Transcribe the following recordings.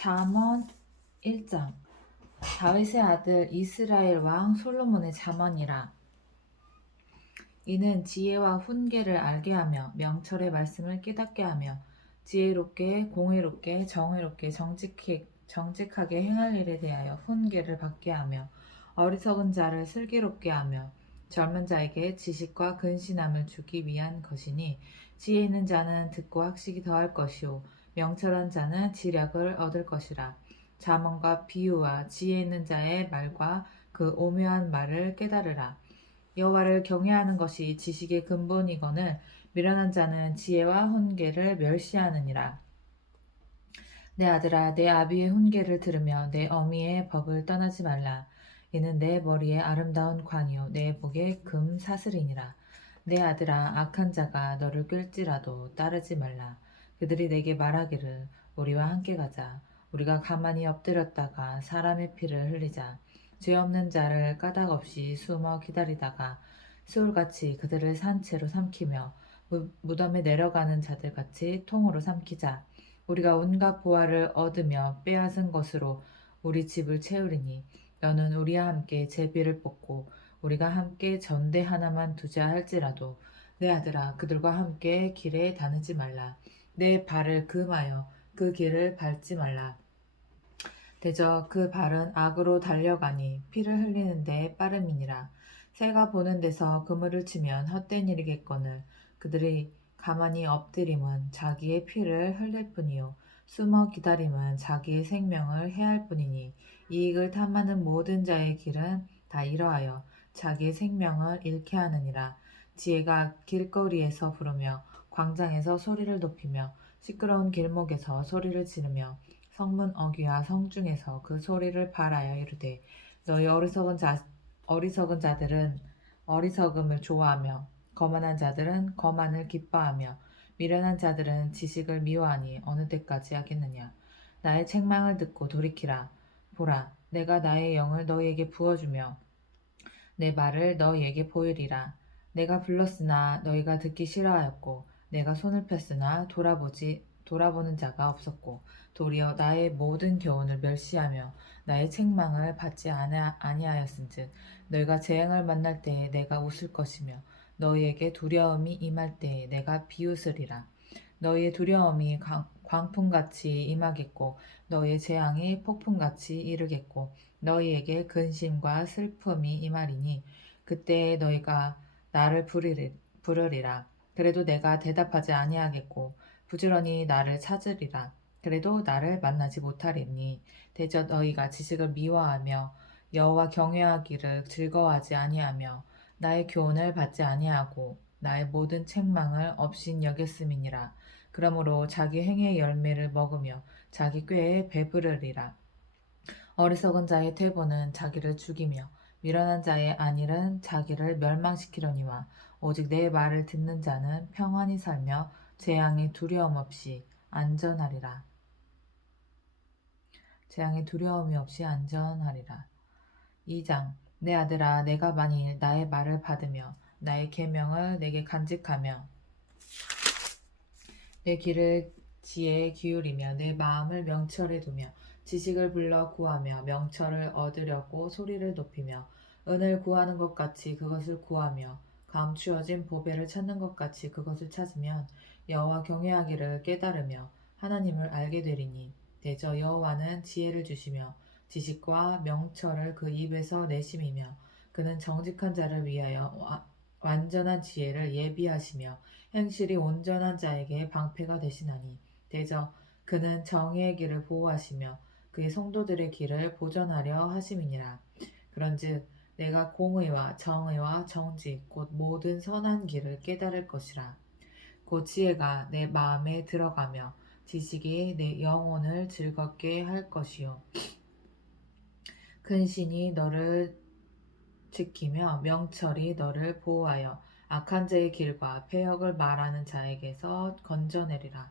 잠언 1장. 다윗의 아들 이스라엘 왕 솔로몬의 잠언이라. 이는 지혜와 훈계를 알게 하며 명철의 말씀을 깨닫게 하며 지혜롭게 공의롭게 정의롭게 정직하게 행할 일에 대하여 훈계를 받게 하며 어리석은 자를 슬기롭게 하며 젊은 자에게 지식과 근신함을 주기 위한 것이니, 지혜 있는 자는 듣고 학식이 더할 것이요 명철한 자는 지략을 얻을 것이라. 잠언과 비유와 지혜 있는 자의 말과 그 오묘한 말을 깨달으라. 여호와를 경외하는 것이 지식의 근본이거늘 미련한 자는 지혜와 훈계를 멸시하느니라. 내 아들아, 내 아비의 훈계를 들으며 내 어미의 법을 떠나지 말라. 이는 내 머리에 아름다운 관이요 내 목에 금 사슬이니라. 내 아들아, 악한 자가 너를 끌지라도 따르지 말라. 그들이 내게 말하기를 우리와 함께 가자. 우리가 가만히 엎드렸다가 사람의 피를 흘리자. 죄 없는 자를 까닭없이 숨어 기다리다가 수울같이 그들을 산채로 삼키며 무덤에 내려가는 자들같이 통으로 삼키자. 우리가 온갖 보화를 얻으며 빼앗은 것으로 우리 집을 채우리니, 너는 우리와 함께 제비를 뽑고 우리가 함께 전대 하나만 두자 할지라도 내 아들아, 그들과 함께 길에 다니지 말라. 내 발을 금하여 그 길을 밟지 말라. 대저 그 발은 악으로 달려가니 피를 흘리는 데 빠름이니라. 새가 보는 데서 그물을 치면 헛된 일이겠거늘 그들이 가만히 엎드림은 자기의 피를 흘릴 뿐이요 숨어 기다림은 자기의 생명을 해할 뿐이니, 이익을 탐하는 모든 자의 길은 다 이러하여 자기의 생명을 잃게 하느니라. 지혜가 길거리에서 부르며 광장에서 소리를 높이며 시끄러운 길목에서 소리를 지르며 성문 어귀와 성중에서 그 소리를 발하여 이르되, 너희 어리석은 자들은 어리석음을 좋아하며 거만한 자들은 거만을 기뻐하며 미련한 자들은 지식을 미워하니 어느 때까지 하겠느냐. 나의 책망을 듣고 돌이키라. 보라, 내가 나의 영을 너희에게 부어주며 내 말을 너희에게 보이리라. 내가 불렀으나 너희가 듣기 싫어하였고 내가 손을 폈으나 돌아보는 자가 없었고, 도리어 나의 모든 교훈을 멸시하며 나의 책망을 받지 아니하였은즉 너희가 재앙을 만날 때에 내가 웃을 것이며 너희에게 두려움이 임할 때에 내가 비웃으리라. 너희의 두려움이 광풍같이 임하겠고 너희의 재앙이 폭풍같이 이르겠고 너희에게 근심과 슬픔이 임하리니, 그때에 너희가 나를 부르리라. 그래도 내가 대답하지 아니하겠고 부지런히 나를 찾으리라. 그래도 나를 만나지 못하리니, 대저 너희가 지식을 미워하며 여호와 경외하기를 즐거워하지 아니하며 나의 교훈을 받지 아니하고 나의 모든 책망을 업신 여겼음이니라. 그러므로 자기 행의 열매를 먹으며 자기 꾀에 배부르리라. 어리석은 자의 퇴보는 자기를 죽이며 미련한 자의 안일은 자기를 멸망시키려니와, 오직 내 말을 듣는 자는 평안히 살며 재앙이 두려움 없이 안전하리라. 재앙이 두려움이 없이 안전하리라. 2장. 내 아들아, 내가 만일 나의 말을 받으며 나의 계명을 내게 간직하며 내 귀를 지혜에 기울이며 내 마음을 명철에 두며 지식을 불러 구하며 명철을 얻으려고 소리를 높이며 은을 구하는 것 같이 그것을 구하며 감추어진 보배를 찾는 것 같이 그것을 찾으면 여호와 경외하기를 깨달으며 하나님을 알게 되리니, 대저 여호와는 지혜를 주시며 지식과 명철을 그 입에서 내심이며 그는 정직한 자를 위하여 완전한 지혜를 예비하시며 행실이 온전한 자에게 방패가 되시나니, 대저 그는 정의의 길을 보호하시며 그의 성도들의 길을 보전하려 하심이니라. 그런즉 내가 공의와 정의와 정직 곧 모든 선한 길을 깨달을 것이라. 곧 지혜가 내 마음에 들어가며 지식이 내 영혼을 즐겁게 할 것이요 근신이 너를 지키며 명철이 너를 보호하여 악한 자의 길과 패역을 말하는 자에게서 건져내리라.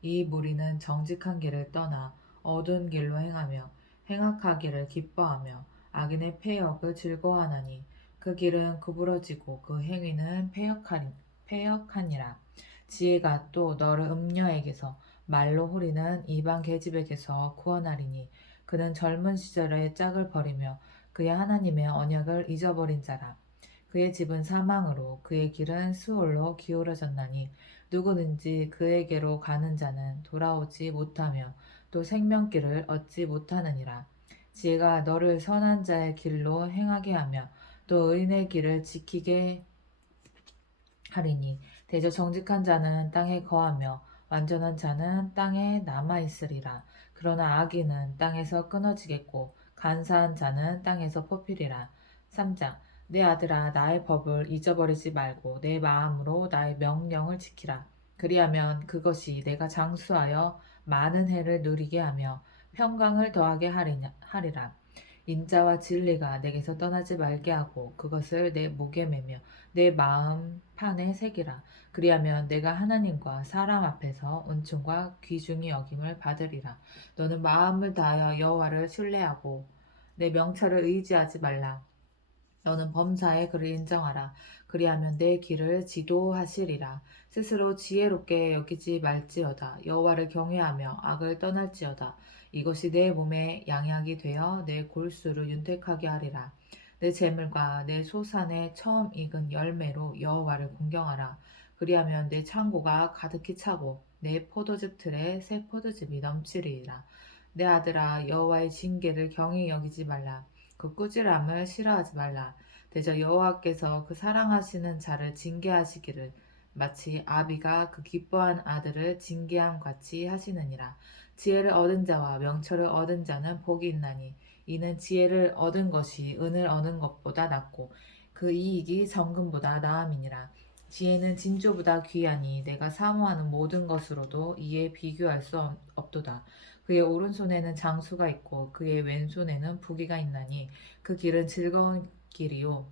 이 무리는 정직한 길을 떠나 어두운 길로 행하며 행악하기를 기뻐하며 악인의 패역을 즐거워하나니, 그 길은 구부러지고 그 행위는 패역하니라. 지혜가 또 너를 음녀에게서 말로 호리는 이방 계집에게서 구원하리니 그는 젊은 시절의 짝을 버리며 그의 하나님의 언약을 잊어버린 자라. 그의 집은 사망으로 그의 길은 수올로 기울어졌나니 누구든지 그에게로 가는 자는 돌아오지 못하며 또 생명길을 얻지 못하느니라. 지혜가 너를 선한 자의 길로 행하게 하며 또 의인의 길을 지키게 하리니 대저 정직한 자는 땅에 거하며 완전한 자는 땅에 남아 있으리라. 그러나 악인은 땅에서 끊어지겠고 간사한 자는 땅에서 뽑히리라. 3장 내 아들아 나의 법을 잊어버리지 말고 내 마음으로 나의 명령을 지키라. 그리하면 그것이 내가 장수하여 많은 해를 누리게 하며 평강을 더하게 하리라. 인자와 진리가 내게서 떠나지 말게 하고 그것을 내 목에 매며 내 마음 판에 새기라. 그리하면 내가 하나님과 사람 앞에서 은총과 귀중히 여김을 받으리라. 너는 마음을 다하여 여호와를 신뢰하고 내 명철을 의지하지 말라. 너는 범사에 그를 인정하라. 그리하면 내 길을 지도하시리라. 스스로 지혜롭게 여기지 말지어다. 여호와를 경외하며 악을 떠날지어다. 이것이 내 몸에 양약이 되어 내 골수를 윤택하게 하리라. 내 재물과 내 소산의 처음 익은 열매로 여호와를 공경하라. 그리하면 내 창고가 가득히 차고 내 포도즙 틀에 새 포도즙이 넘치리이다. 내 아들아 여호와의 징계를 경히 여기지 말라. 그 꾸지람을 싫어하지 말라. 대저 여호와께서 그 사랑하시는 자를 징계하시기를 마치 아비가 그 기뻐한 아들을 징계함 같이 하시느니라. 지혜를 얻은 자와 명철을 얻은 자는 복이 있나니 이는 지혜를 얻은 것이 은을 얻은 것보다 낫고 그 이익이 정금보다 나음이니라. 지혜는 진주보다 귀하니 내가 사모하는 모든 것으로도 이에 비교할 수 없도다. 그의 오른손에는 장수가 있고 그의 왼손에는 부귀가 있나니 그 길은 즐거운 길이요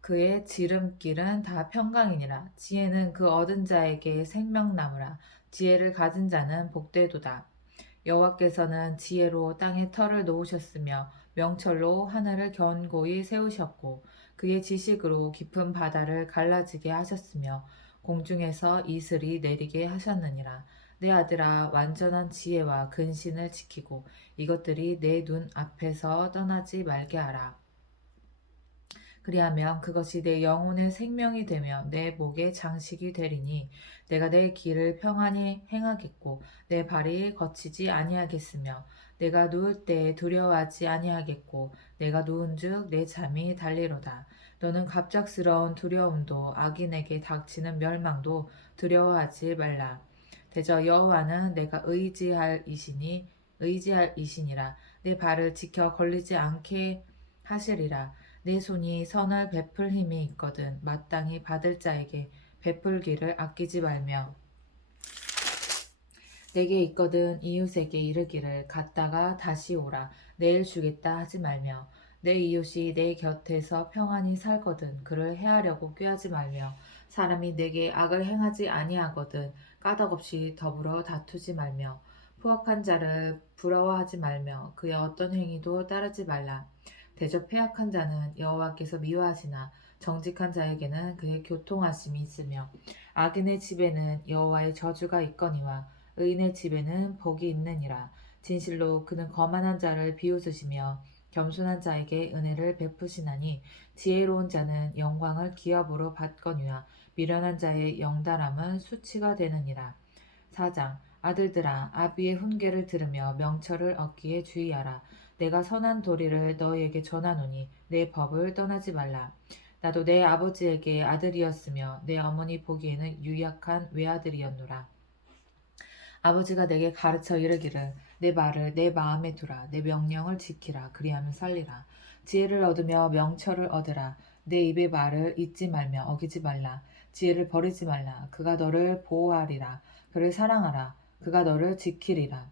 그의 지름길은 다 평강이니라. 지혜는 그 얻은 자에게 생명나무라. 지혜를 가진 자는 복되도다. 여호와께서는 지혜로 땅에 터를 놓으셨으며 명철로 하늘을 견고히 세우셨고 그의 지식으로 깊은 바다를 갈라지게 하셨으며 공중에서 이슬이 내리게 하셨느니라. 내 아들아 완전한 지혜와 근신을 지키고 이것들이 내 눈 앞에서 떠나지 말게 하라. 그리하면 그것이 내 영혼의 생명이 되며 내 목의 장식이 되리니 내가 내 길을 평안히 행하겠고 내 발이 거치지 아니하겠으며 내가 누울 때에 두려워하지 아니하겠고 내가 누운즉 내 잠이 달리로다. 너는 갑작스러운 두려움도 악인에게 닥치는 멸망도 두려워하지 말라. 대저 여호와는 내가 의지할 이시니라. 내 발을 지켜 걸리지 않게 하시리라. 내 손이 선을 베풀 힘이 있거든 마땅히 받을 자에게 베풀기를 아끼지 말며 내게 있거든 이웃에게 이르기를 갔다가 다시 오라 내일 주겠다 하지 말며 내 이웃이 내 곁에서 평안히 살거든 그를 해하려고 꾀하지 말며 사람이 내게 악을 행하지 아니하거든 까닭없이 더불어 다투지 말며 포악한 자를 부러워하지 말며 그의 어떤 행위도 따르지 말라. 대저 패악한 자는 여호와께서 미워하시나 정직한 자에게는 그의 교통하심이 있으며 악인의 집에는 여호와의 저주가 있거니와 의인의 집에는 복이 있느니라. 진실로 그는 거만한 자를 비웃으시며 겸손한 자에게 은혜를 베푸시나니 지혜로운 자는 영광을 기업으로 받거니와 미련한 자의 영달함은 수치가 되느니라. 4장 아들들아 아비의 훈계를 들으며 명철을 얻기에 주의하라. 내가 선한 도리를 너희에게 전하노니 내 법을 떠나지 말라. 나도 내 아버지에게 아들이었으며 내 어머니 보기에는 유약한 외아들이었노라. 아버지가 내게 가르쳐 이르기를 내 말을 내 마음에 두라. 내 명령을 지키라. 그리하면 살리라. 지혜를 얻으며 명철을 얻으라. 내 입의 말을 잊지 말며 어기지 말라. 지혜를 버리지 말라. 그가 너를 보호하리라. 그를 사랑하라. 그가 너를 지키리라.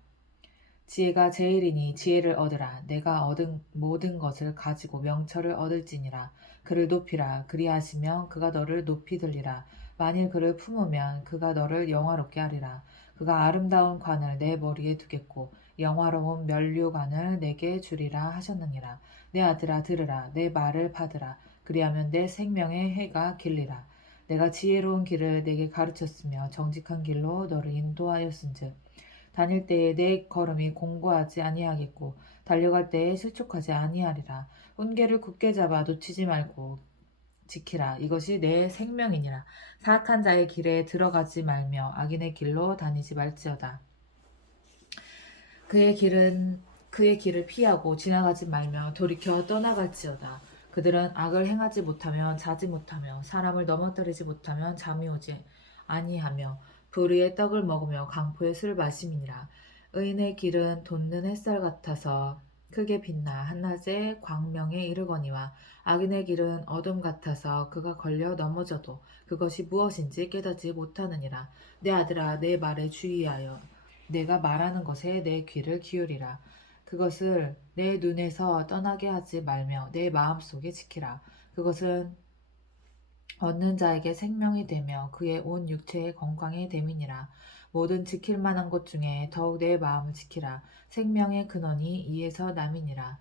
지혜가 제일이니 지혜를 얻으라. 내가 얻은 모든 것을 가지고 명철을 얻을지니라. 그를 높이라. 그리하시면 그가 너를 높이 들리라. 만일 그를 품으면 그가 너를 영화롭게 하리라. 그가 아름다운 관을 내 머리에 두겠고 영화로운 면류관을 내게 주리라 하셨느니라. 내 아들아 들으라. 내 말을 받으라. 그리하면 내 생명의 해가 길리라. 내가 지혜로운 길을 내게 가르쳤으며 정직한 길로 너를 인도하였은즉 다닐 때에 내 걸음이 공고하지 아니하겠고 달려갈 때에 실족하지 아니하리라. 훈계를 굳게 잡아 놓치지 말고 지키라. 이것이 내 생명이니라. 사악한 자의 길에 들어가지 말며 악인의 길로 다니지 말지어다. 그의 길을 피하고 지나가지 말며 돌이켜 떠나갈지어다. 그들은 악을 행하지 못하면 자지 못하며 사람을 넘어뜨리지 못하면 잠이 오지 아니하며 불의의 떡을 먹으며 강포의 술을 마심이니라. 의인의 길은 돋는 햇살 같아서 크게 빛나 한낮에 광명에 이르거니와 악인의 길은 어둠 같아서 그가 걸려 넘어져도 그것이 무엇인지 깨닫지 못하느니라. 내 아들아, 내 말에 주의하여 내가 말하는 것에 내 귀를 기울이라. 그것을 내 눈에서 떠나게 하지 말며 내 마음속에 지키라. 그것은 얻는 자에게 생명이 되며 그의 온 육체의 건강에 됨이니라. 모든 지킬 만한 것 중에 더욱 내 마음을 지키라. 생명의 근원이 이에서 남이니라.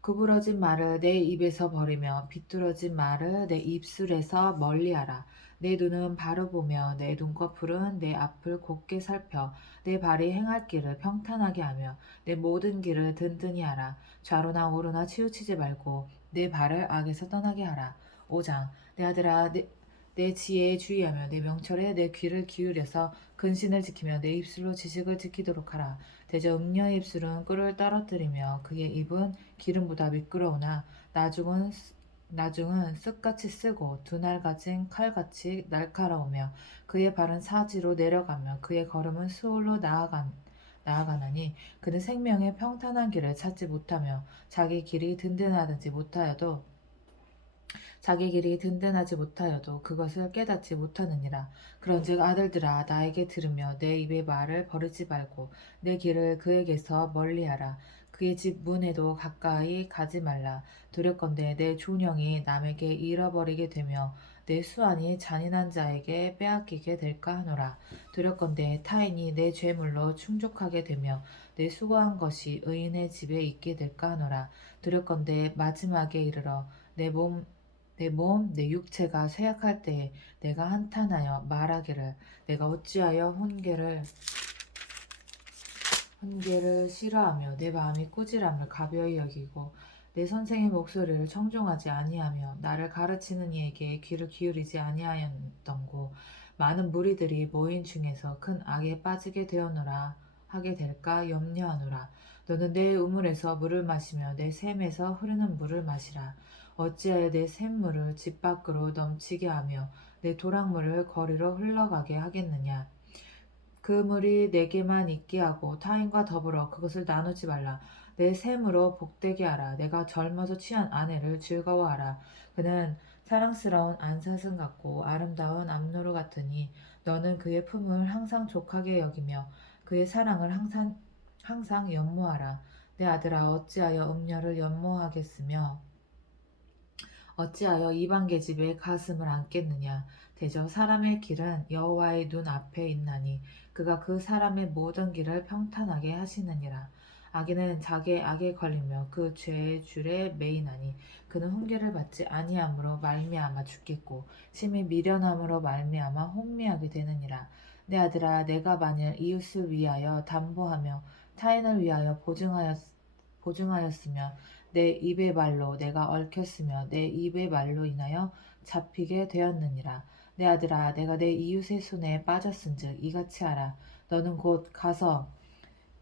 구부러진 말을 내 입에서 버리며 비뚤어진 말을 내 입술에서 멀리하라. 내 눈은 바로 보며 내 눈꺼풀은 내 앞을 곱게 살펴 내 발이 행할 길을 평탄하게 하며 내 모든 길을 든든히 하라. 좌로나 우로나 치우치지 말고 내 발을 악에서 떠나게 하라. 5장 내 아들아 내 지혜에 주의하며 내 명철에 내 귀를 기울여서 근신을 지키며 내 입술로 지식을 지키도록 하라. 대저 음녀의 입술은 꿀을 떨어뜨리며 그의 입은 기름보다 미끄러우나 나중은 쓱같이 쓰고 두 날 가진 칼같이 날카로우며 그의 발은 사지로 내려가며 그의 걸음은 수월로 나아가나니 그는 생명의 평탄한 길을 찾지 못하며 자기 길이 든든하지 못하여도 그것을 깨닫지 못하느니라. 그런즉 아들들아 나에게 들으며 내 입의 말을 버리지 말고 내 길을 그에게서 멀리하라. 그의 집 문에도 가까이 가지 말라. 두렵건대 내 존영이 남에게 잃어버리게 되며 내 수완이 잔인한 자에게 빼앗기게 될까 하노라. 두렵건대 타인이 내 죄물로 충족하게 되며 내 수고한 것이 의인의 집에 있게 될까 하노라. 두렵건대 마지막에 이르러 내 육체가 쇠약할 때에 내가 한탄하여 말하기를 내가 어찌하여 훈계를 싫어하며 내 마음이 꾸지람을 가벼이 여기고 내 선생의 목소리를 청종하지 아니하며 나를 가르치는 이에게 귀를 기울이지 아니하였던고 많은 무리들이 모인 중에서 큰 악에 빠지게 되었노라 하게 될까 염려하노라. 너는 내 우물에서 물을 마시며 내 샘에서 흐르는 물을 마시라. 어찌하여 내 샘물을 집 밖으로 넘치게 하며 내 도랑물을 거리로 흘러가게 하겠느냐. 그 물이 내게만 있게 하고 타인과 더불어 그것을 나누지 말라. 내 샘으로 복되게 하라. 내가 젊어서 취한 아내를 즐거워하라. 그는 사랑스러운 안사슴 같고 아름다운 암노루 같으니 너는 그의 품을 항상 족하게 여기며 그의 사랑을 항상 연모하라. 내 아들아 어찌하여 음녀를 연모하겠으며 어찌하여 이방 계집의 가슴을 안겠느냐. 대저 사람의 길은 여호와의 눈 앞에 있나니 그가 그 사람의 모든 길을 평탄하게 하시느니라. 악인은 자기의 악에 걸리며 그 죄의 줄에 매이나니 그는 훈계를 받지 아니함으로 말미암아 죽겠고 심히 미련함으로 말미암아 혼미하게 되느니라. 내 아들아 내가 만일 이웃을 위하여 담보하며 타인을 위하여 보증하였으며 내 입의 말로 내가 얽혔으며 내 입의 말로 인하여 잡히게 되었느니라. 내 아들아 내가 내 이웃의 손에 빠졌은즉 이같이 하라. 너는 곧 가서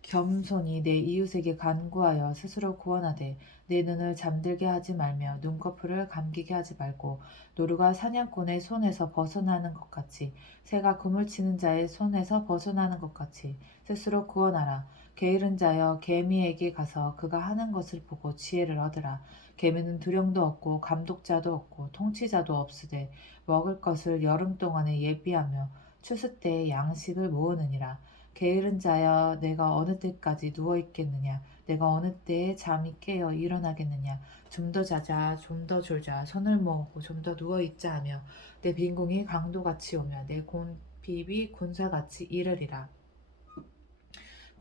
겸손히 내 이웃에게 간구하여 스스로 구원하되 내 눈을 잠들게 하지 말며 눈꺼풀을 감기게 하지 말고 노루가 사냥꾼의 손에서 벗어나는 것 같이 새가 그물치는 자의 손에서 벗어나는 것 같이 스스로 구원하라. 게으른 자여 개미에게 가서 그가 하는 것을 보고 지혜를 얻으라. 개미는 두령도 없고 감독자도 없고 통치자도 없으되 먹을 것을 여름 동안에 예비하며 추수 때에 양식을 모으느니라. 게으른 자여 내가 어느 때까지 누워 있겠느냐. 내가 어느 때에 잠이 깨어 일어나겠느냐. 좀 더 자자 좀 더 졸자 손을 모으고 좀 더 누워 있자 하며 내 빈궁이 강도같이 오며 내 곤핍이 군사같이 이르리라.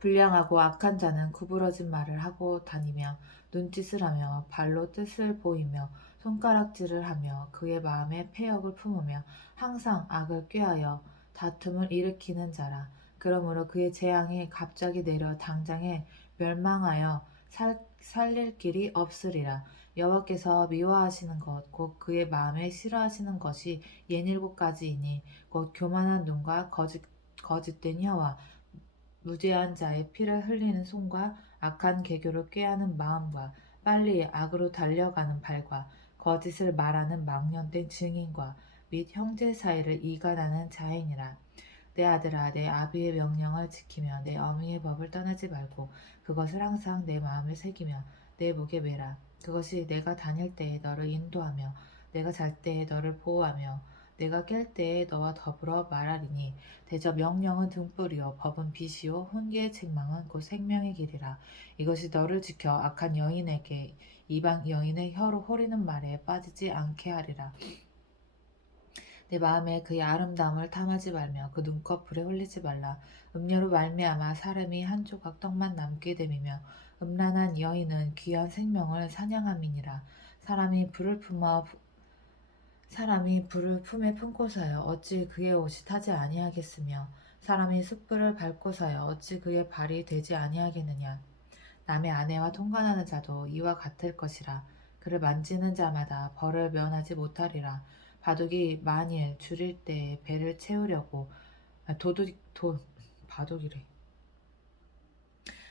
불량하고 악한 자는 구부러진 말을 하고 다니며 눈짓을 하며 발로 뜻을 보이며 손가락질을 하며 그의 마음에 패역을 품으며 항상 악을 꾀하여 다툼을 일으키는 자라. 그러므로 그의 재앙이 갑자기 내려 당장에 멸망하여 살릴 길이 없으리라. 여호와께서 미워하시는 것 곧 그의 마음에 싫어하시는 것이 예닐곱 가지이니 곧 교만한 눈과 거짓된 혀와 무죄한 자의 피를 흘리는 손과 악한 계교를 꾀하는 마음과 빨리 악으로 달려가는 발과 거짓을 말하는 망령된 증인과 및 형제 사이를 이간하는 자행이라. 내 아들아, 내 아비의 명령을 지키며 내 어미의 법을 떠나지 말고 그것을 항상 내 마음에 새기며 내 목에 매라. 그것이 내가 다닐 때에 너를 인도하며 내가 잘 때에 너를 보호하며 내가 깰 때에 너와 더불어 말하리니. 대저 명령은 등불이요 법은 빛이요 훈계의 책망은 곧 생명의 길이라. 이것이 너를 지켜 악한 여인에게 이방 여인의 혀로 호리는 말에 빠지지 않게 하리라. 내 마음에 그의 아름다움을 탐하지 말며 그 눈꺼풀에 홀리지 말라. 음료로 말미암아 사람이 한 조각 떡만 남게 됨이며 음란한 여인은 귀한 생명을 사냥함이니라. 사람이 불을 품에 품고서야 어찌 그의 옷이 타지 아니하겠으며 사람이 숯불을 밟고서야 어찌 그의 발이 되지 아니하겠느냐. 남의 아내와 통관하는 자도 이와 같을 것이라. 그를 만지는 자마다 벌을 면하지 못하리라. 바둑이 만일 줄일 때에 배를 채우려고 바둑이래.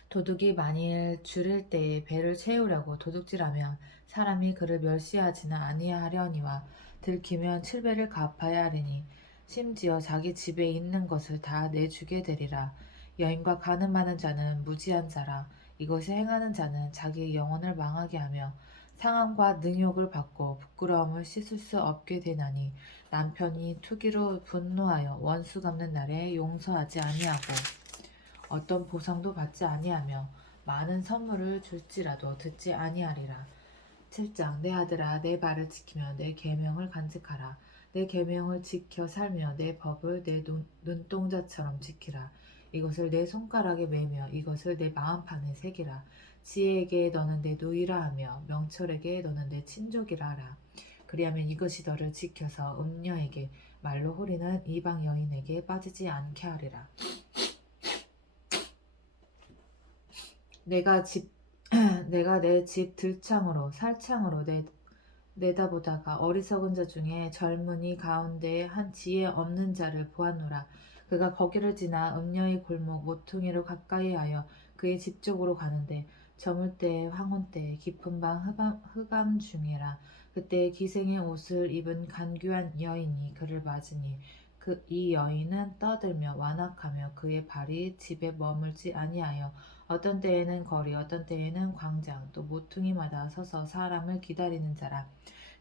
도둑이 만일 줄일 때에 배를 채우려고 도둑질하면 사람이 그를 멸시하지는 아니하려니와 들키면 7배를 갚아야 하리니 심지어 자기 집에 있는 것을 다 내주게 되리라. 여인과 간음하는 자는 무지한 자라. 이것을 행하는 자는 자기의 영혼을 망하게 하며 상함과 능욕을 받고 부끄러움을 씻을 수 없게 되나니 남편이 투기로 분노하여 원수 갚는 날에 용서하지 아니하고 어떤 보상도 받지 아니하며 많은 선물을 줄지라도 듣지 아니하리라. 7장 내 아들아 내 발을 지키며 내 계명을 간직하라. 내 계명을 지켜 살며 내 법을 내 눈동자처럼 지키라. 이것을 내 손가락에 매며 이것을 내 마음판에 새기라. 지혜에게 너는 내 누이라 하며 명철에게 너는 내 친족이라 하라. 그리하면 이것이 너를 지켜서 음녀에게 말로 호리는 이방 여인에게 빠지지 않게 하리라. 내가 내 집 들창으로 살창으로 내다보다가 어리석은 자 중에 젊은이 가운데에 한 지혜 없는 자를 보았노라. 그가 거기를 지나 음녀의 골목 모퉁이를 가까이하여 그의 집 쪽으로 가는데 저물 때에 황혼 때에 깊은 밤 흑암 중에라. 그때 기생의 옷을 입은 간교한 여인이 그를 맞으니 이 여인은 떠들며 완악하며 그의 발이 집에 머물지 아니하여 어떤 때에는 거리 어떤 때에는 광장 또 모퉁이마다 서서 사람을 기다리는 자라.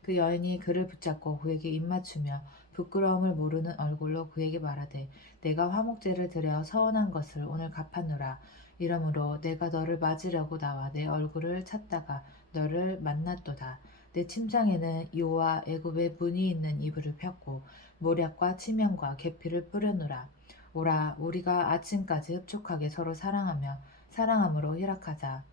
그 여인이 그를 붙잡고 그에게 입맞추며 부끄러움을 모르는 얼굴로 그에게 말하되 내가 화목제를 드려 서원한 것을 오늘 갚았노라. 이러므로 내가 너를 맞으려고 나와 내 얼굴을 찾다가 너를 만났도다. 내 침상에는 요와 애굽의 무늬 있는 이불을 폈고 모략과 치명과 계피를 뿌렸노라. 오라 우리가 아침까지 흡족하게 서로 사랑함으로 희락하자.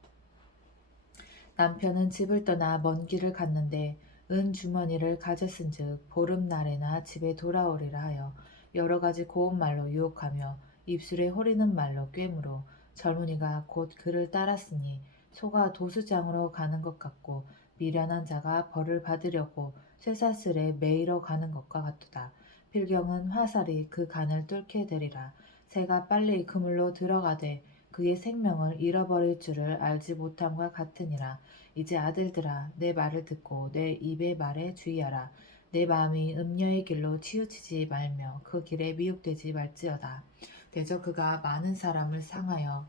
남편은 집을 떠나 먼 길을 갔는데 은 주머니를 가졌은즉 보름날에나 집에 돌아오리라 하여 여러 가지 고운 말로 유혹하며 입술에 호리는 말로 꿰므로 젊은이가 곧 그를 따랐으니 소가 도수장으로 가는 것 같고 미련한 자가 벌을 받으려고 쇠사슬에 매이러 가는 것과 같도다. 필경은 화살이 그 간을 뚫게 되리라. 새가 빨리 그물로 들어가되 그의 생명을 잃어버릴 줄을 알지 못함과 같으니라. 이제 아들들아 내 말을 듣고 내 입의 말에 주의하라. 내 마음이 음녀의 길로 치우치지 말며 그 길에 미혹되지 말지어다. 대저 그가 많은 사람을 상하여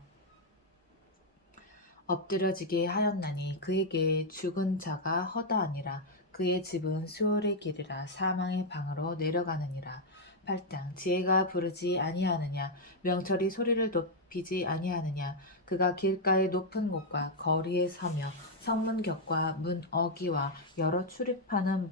엎드려지게 하였나니 그에게 죽은 자가 허다하니라. 그의 집은 수월의 길이라 사망의 방으로 내려가느니라. 8장 지혜가 부르지 아니하느냐 명철이 소리를 높이지 아니하느냐. 그가 길가의 높은 곳과 거리에 서며 성문 곁과 문 어기와 여러 출입하는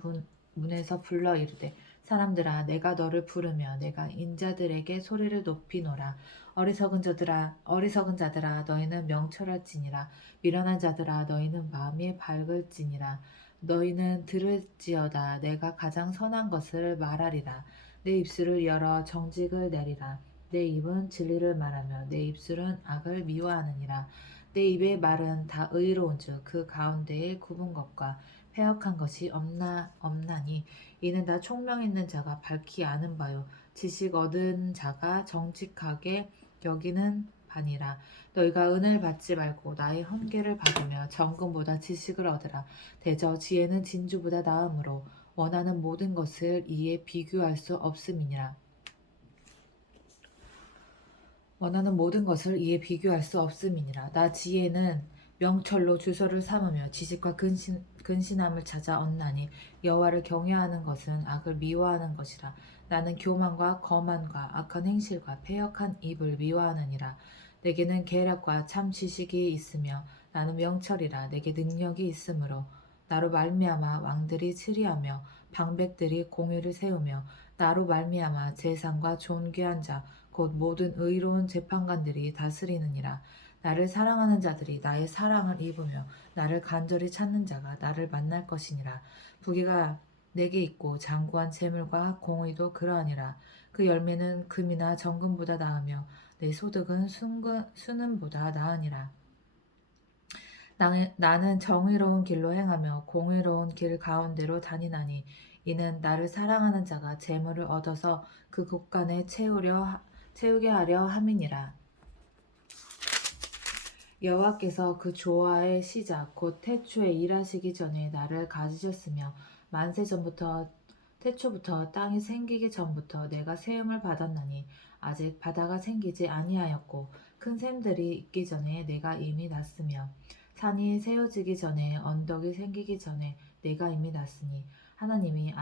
문에서 불러 이르되 사람들아 내가 너를 부르며 내가 인자들에게 소리를 높이노라. 어리석은 자들아 너희는 명철할지니라. 미련한 자들아 너희는 마음이 밝을지니라. 너희는 들을지어다. 내가 가장 선한 것을 말하리라. 내 입술을 열어 정직을 내리라. 내 입은 진리를 말하며 내 입술은 악을 미워하느니라. 내 입의 말은 다 의로운즉 그 가운데에 굽은 것과 패역한 것이 없나니 이는 다 총명 있는 자가 밝히 아는 바요 지식 얻은 자가 정직하게 여기는 바니라. 너희가 은을 받지 말고 나의 헌계를 받으며 정금보다 지식을 얻으라. 대저 지혜는 진주보다 나음으로 원하는 모든 것을 이에 비교할 수 없음이니라. 원하는 모든 것을 이에 비교할 수 없음이니라. 나 지혜는 명철로 주소를 삼으며 지식과 근신함을 찾아 얻나니 여호와를 경외하는 것은 악을 미워하는 것이라. 나는 교만과 거만과 악한 행실과 패역한 입을 미워하느니라. 내게는 계략과 참 지식이 있으며 나는 명철이라. 내게 능력이 있으므로 나로 말미암아 왕들이 치리하며 방백들이 공의를 세우며 나로 말미암아 재상과 존귀한 자 곧 모든 의로운 재판관들이 다스리느니라. 나를 사랑하는 자들이 나의 사랑을 입으며 나를 간절히 찾는 자가 나를 만날 것이니라. 부귀가 내게 있고 장구한 재물과 공의도 그러하니라. 그 열매는 금이나 정금보다 나으며 내 소득은 순금보다 나으니라. 나는 정의로운 길로 행하며 공의로운 길 가운데로 다니나니 이는 나를 사랑하는 자가 재물을 얻어서 그 곳간에 채우게 하려 함이니라. 여호와께서 그 조화의 시작 곧 태초에 일하시기 전에 나를 가지셨으며 만세 전부터 태초부터 땅이 생기기 전부터 내가 세움을 받았나니 아직 바다가 생기지 아니하였고 큰 샘들이 있기 전에 내가 이미 났으며 산이 세워지기 전에 언덕이 생기기 전에 내가 이미 났으니 하나님이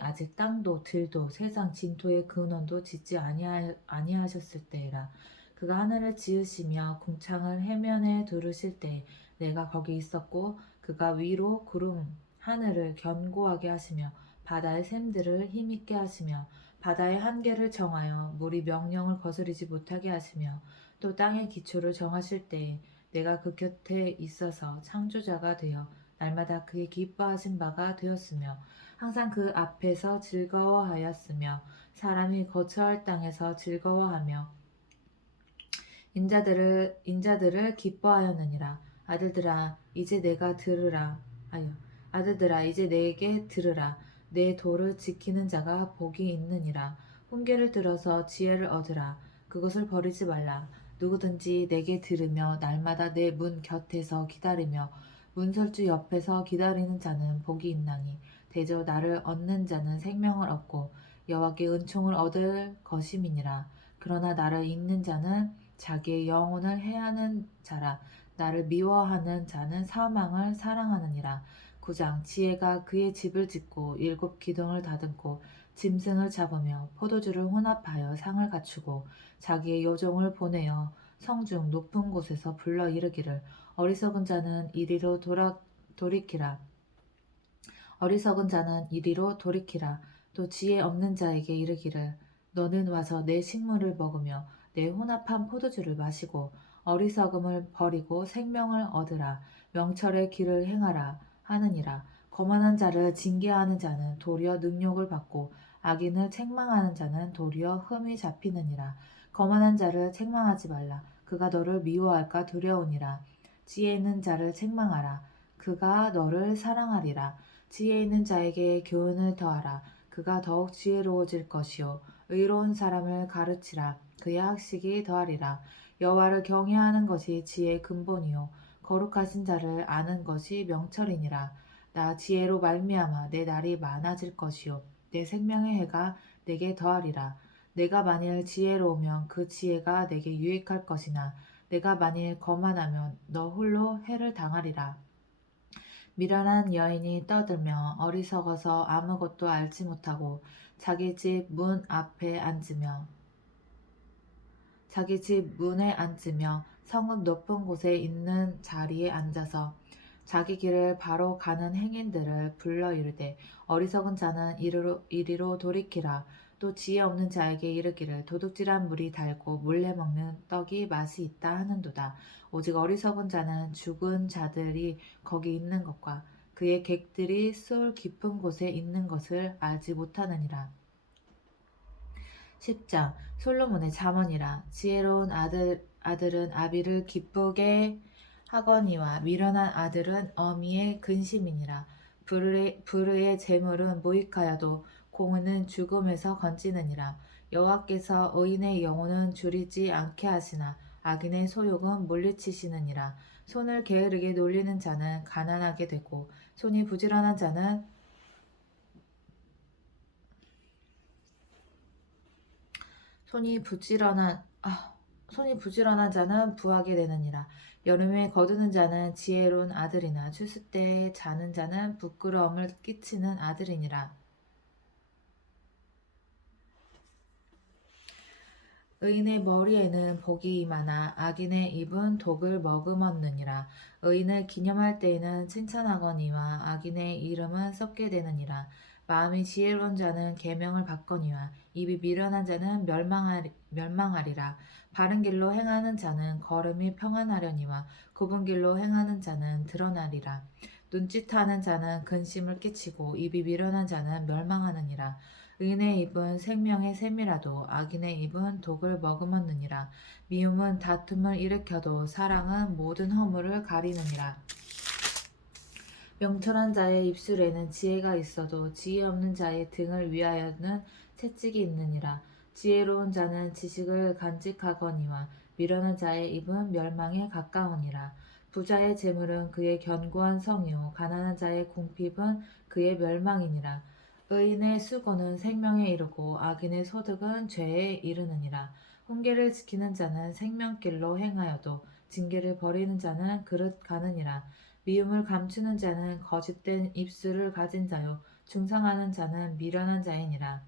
아직 땅도 들도 세상 진토의 근원도 짓지 아니하셨을 때라. 그가 하늘을 지으시며 궁창을 해면에 두르실 때 내가 거기 있었고 그가 위로 구름 하늘을 견고하게 하시며 바다의 샘들을 힘있게 하시며 바다의 한계를 정하여 물이 명령을 거스르지 못하게 하시며 또 땅의 기초를 정하실 때에 내가 그 곁에 있어서 창조자가 되어 날마다 그의 기뻐하신 바가 되었으며 항상 그 앞에서 즐거워하였으며 사람이 거처할 땅에서 즐거워하며 인자들을 기뻐하였느니라. 아들들아 이제 내게 들으라. 내 도를 지키는 자가 복이 있느니라. 훈계를 들어서 지혜를 얻으라. 그것을 버리지 말라. 누구든지 내게 들으며 날마다 내 문 곁에서 기다리며 문설주 옆에서 기다리는 자는 복이 있나니 대저 나를 얻는 자는 생명을 얻고 여호와께 은총을 얻을 것임이니라. 그러나 나를 읽는 자는 자기의 영혼을 해하는 자라. 나를 미워하는 자는 사망을 사랑하느니라. 9장 지혜가 그의 집을 짓고 7 기둥을 다듬고 짐승을 잡으며 포도주를 혼합하여 상을 갖추고 자기의 요종을 보내어 성중 높은 곳에서 불러 이르기를 어리석은 자는 이리로 돌이키라. 어리석은 자는 이리로 돌이키라. 또 지혜 없는 자에게 이르기를 너는 와서 내 식물을 먹으며 내 혼합한 포도주를 마시고 어리석음을 버리고 생명을 얻으라. 명철의 길을 행하라 하느니라. 거만한 자를 징계하는 자는 도리어 능욕을 받고 악인을 책망하는 자는 도리어 흠이 잡히느니라. 거만한 자를 책망하지 말라. 그가 너를 미워할까 두려우니라. 지혜 있는 자를 책망하라. 그가 너를 사랑하리라. 지혜 있는 자에게 교훈을 더하라. 그가 더욱 지혜로워질 것이요 의로운 사람을 가르치라. 그의 학식이 더하리라. 여호와를 경외하는 것이 지혜의 근본이요 거룩하신 자를 아는 것이 명철이니라. 나 지혜로 말미암아 내 날이 많아질 것이요 내 생명의 해가 내게 더하리라. 내가 만일 지혜로우면 그 지혜가 내게 유익할 것이나 내가 만일 거만하면 너 홀로 해를 당하리라. 미련한 여인이 떠들며 어리석어서 아무것도 알지 못하고 자기 집 문에 앉으며 성읍 높은 곳에 있는 자리에 앉아서 자기 길을 바로 가는 행인들을 불러 이르되 어리석은 자는 이리로 돌이키라. 또 지혜 없는 자에게 이르기를 도둑질한 물이 달고 몰래 먹는 떡이 맛이 있다 하는도다. 오직 어리석은 자는 죽은 자들이 거기 있는 것과 그의 객들이 쏠 깊은 곳에 있는 것을 알지 못하느니라. 10장 솔로몬의 잠언이라. 지혜로운 아들은 아비를 기쁘게 하거니와 미련한 아들은 어미의 근심이니라. 불의의 재물은 무익하여도 공의는 죽음에서 건지느니라. 여호와께서 의인의 영혼은 줄이지 않게 하시나 악인의 소욕은 물리치시느니라. 손을 게으르게 놀리는 자는 가난하게 되고 손이 부지런한 자는 손이 부지런한 손이 부지런한 자는 부하게 되느니라. 여름에 거두는 자는 지혜로운 아들이나 추수 때에 자는 자는 부끄러움을 끼치는 아들이니라. 의인의 머리에는 복이 임하나 악인의 입은 독을 머금었느니라. 의인을 기념할 때에는 칭찬하거니와 악인의 이름은 썩게 되느니라. 마음이 지혜로운 자는 계명을 받거니와 입이 미련한 자는 멸망하리라. 바른 길로 행하는 자는 걸음이 평안하려니와 굽은 길로 행하는 자는 드러나리라. 눈짓하는 자는 근심을 끼치고 입이 미련한 자는 멸망하느니라. 의인의 입은 생명의 샘이라도 악인의 입은 독을 머금었느니라. 미움은 다툼을 일으켜도 사랑은 모든 허물을 가리느니라. 명철한 자의 입술에는 지혜가 있어도 지혜 없는 자의 등을 위하여는 채찍이 있느니라. 지혜로운 자는 지식을 간직하거니와 미련한 자의 입은 멸망에 가까우니라. 부자의 재물은 그의 견고한 성이요 가난한 자의 궁핍은 그의 멸망이니라. 의인의 수고는 생명에 이르고 악인의 소득은 죄에 이르느니라. 훈계를 지키는 자는 생명길로 행하여도 징계를 버리는 자는 그릇 가느니라. 미움을 감추는 자는 거짓된 입술을 가진 자요 중상하는 자는 미련한 자이니라.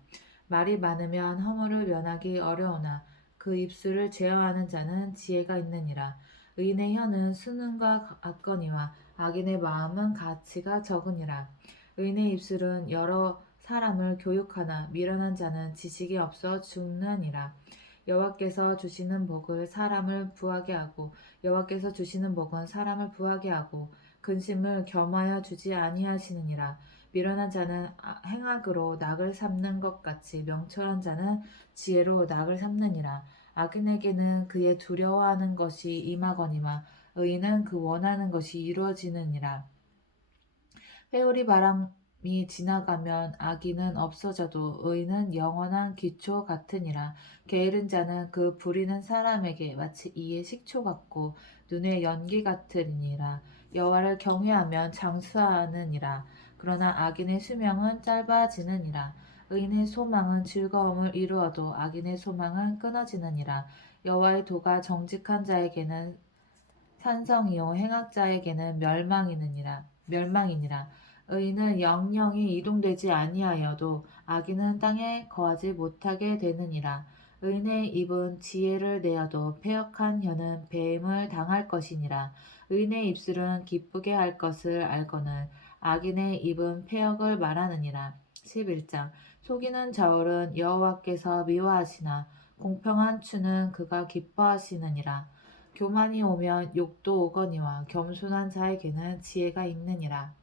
말이 많으면 허물을 면하기 어려우나 그 입술을 제어하는 자는 지혜가 있느니라. 의인의 혀는 수능과 같거니와 악인의 마음은 가치가 적으니라. 의인의 입술은 여러 사람을 교육하나 미련한 자는 지식이 없어 죽느니라. 여호와께서 주시는 복을 사람을 부하게 하고 여호와께서 주시는 복은 사람을 부하게 하고 근심을 겸하여 주지 아니하시느니라. 미련한 자는 행악으로 낙을 삼는 것 같이 명철한 자는 지혜로 낙을 삼느니라. 악인에게는 그의 두려워하는 것이 임하거니와 의인은 그 원하는 것이 이루어지느니라. 회오리 바람이 지나가면 악인은 없어져도 의인은 영원한 기초 같으니라. 게으른 자는 그 부리는 사람에게 마치 이의 식초 같고 눈의 연기 같으니라. 여호와를 경외하면 장수하느니라. 그러나 악인의 수명은 짧아지느니라. 의인의 소망은 즐거움을 이루어도 악인의 소망은 끊어지느니라. 여호와의 도가 정직한 자에게는 산성이요 행악자에게는 멸망이니라. 의인은 영영이 이동되지 아니하여도 악인은 땅에 거하지 못하게 되느니라. 의인의 입은 지혜를 내어도 패역한 혀는 배임을 당할 것이니라. 의인의 입술은 기쁘게 할 것을 알거늘 악인의 입은 패역을 말하느니라. 11장 속이는 저울은 여호와께서 미워하시나 공평한 추는 그가 기뻐하시느니라. 교만이 오면 욕도 오거니와 겸손한 자에게는 지혜가 있느니라.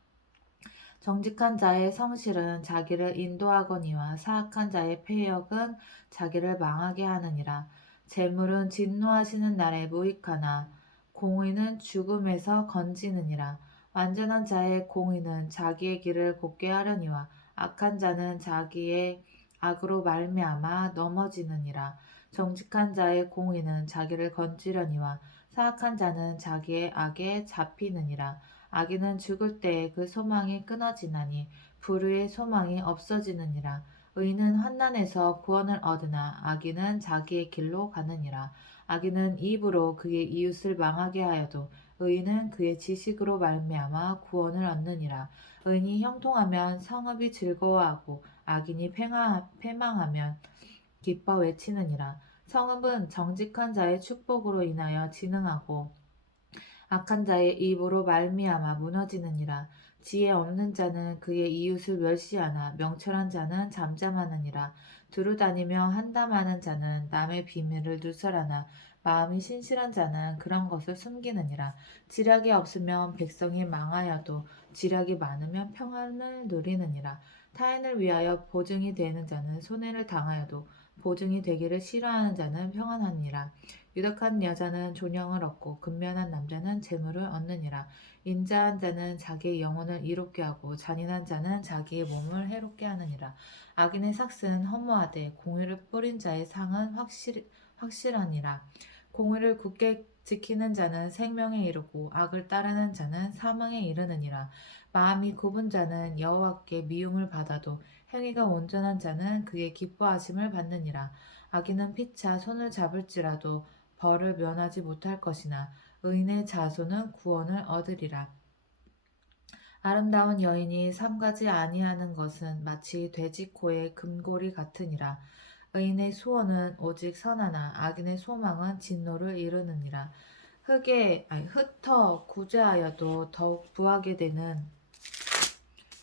정직한 자의 성실은 자기를 인도하거니와 사악한 자의 패역은 자기를 망하게 하느니라. 재물은 진노하시는 날에 무익하나 공의는 죽음에서 건지느니라. 완전한 자의 공의는 자기의 길을 곧게 하려니와 악한 자는 자기의 악으로 말미암아 넘어지느니라. 정직한 자의 공의는 자기를 건지려니와 사악한 자는 자기의 악에 잡히느니라. 악인은 죽을 때에 그 소망이 끊어지나니 불의의 소망이 없어지느니라. 의인은 환난에서 구원을 얻으나 악인은 자기의 길로 가느니라. 악인은 입으로 그의 이웃을 망하게 하여도 의인은 그의 지식으로 말미암아 구원을 얻느니라. 의인이 형통하면 성읍이 즐거워하고 악인이 패망하면 기뻐 외치느니라. 성읍은 정직한 자의 축복으로 인하여 진흥하고 악한 자의 입으로 말미암아 무너지느니라. 지혜 없는 자는 그의 이웃을 멸시하나 명철한 자는 잠잠하느니라. 두루 다니며 한담하는 자는 남의 비밀을 누설하나 마음이 신실한 자는 그런 것을 숨기느니라. 지략이 없으면 백성이 망하여도 지략이 많으면 평안을 누리느니라. 타인을 위하여 보증이 되는 자는 손해를 당하여도 보증이 되기를 싫어하는 자는 평안하니라. 유력한 여자는 존영을 얻고 근면한 남자는 재물을 얻느니라. 인자한 자는 자기의 영혼을 이롭게 하고 잔인한 자는 자기의 몸을 해롭게 하느니라. 악인의 삭은 허무하되 공의를 뿌린 자의 상은 확실하니라. 공의를 굳게 지키는 자는 생명에 이르고 악을 따르는 자는 사망에 이르느니라. 마음이 굽은 자는 여호와께 미움을 받아도 행위가 온전한 자는 그의 기뻐하심을 받느니라. 악인은 피차 손을 잡을지라도 벌을 면하지 못할 것이나 의인의 자손은 구원을 얻으리라. 아름다운 여인이 삼가지 아니하는 것은 마치 돼지코의 금고리 같으니라. 의인의 소원은 오직 선하나 악인의 소망은 진노를 이루느니라. 흩어 구제하여도 더욱 부하게 되는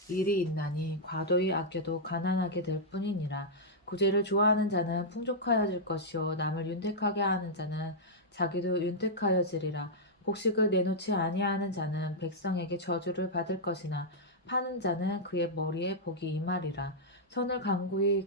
일이 있나니 과도히 아껴도 가난하게 될 뿐이니라. 구제를 좋아하는 자는 풍족하여질 것이요 남을 윤택하게 하는 자는 자기도 윤택하여지리라. 곡식을 내놓지 아니하는 자는 백성에게 저주를 받을 것이나 파는 자는 그의 머리에 복이 임하리라. 선을 간절히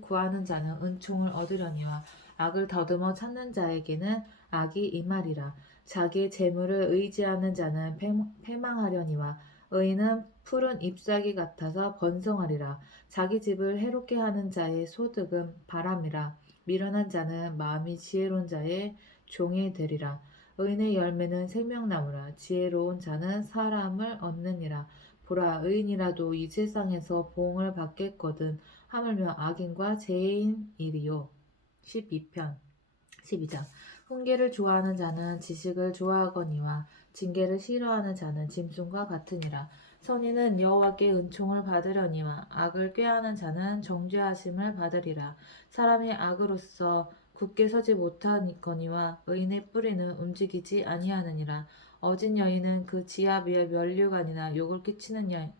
구하는 자는 은총을 얻으려니와 악을 더듬어 찾는 자에게는 악이 임하리라. 자기의 재물을 의지하는 자는 패망하려니와 의인은 푸른 잎사귀 같아서 번성하리라. 자기 집을 해롭게 하는 자의 소득은 바람이라. 미련한 자는 마음이 지혜로운 자의 종이 되리라. 의인의 열매는 생명나무라. 지혜로운 자는 사람을 얻느니라. 보라, 의인이라도 이 세상에서 보응을 받겠거든. 하물며 악인과 죄인이리요. 12장. 훈계를 좋아하는 자는 지식을 좋아하거니와 징계를 싫어하는 자는 짐승과 같으니라. 선인은 여호와께 은총을 받으려니와 악을 꾀하는 자는 정죄하심을 받으리라. 사람이 악으로서 굳게 서지 못하거니와 의인의 뿌리는 움직이지 아니하느니라. 어진 여인은 그 지압 위에 면류관이나 욕을 끼치는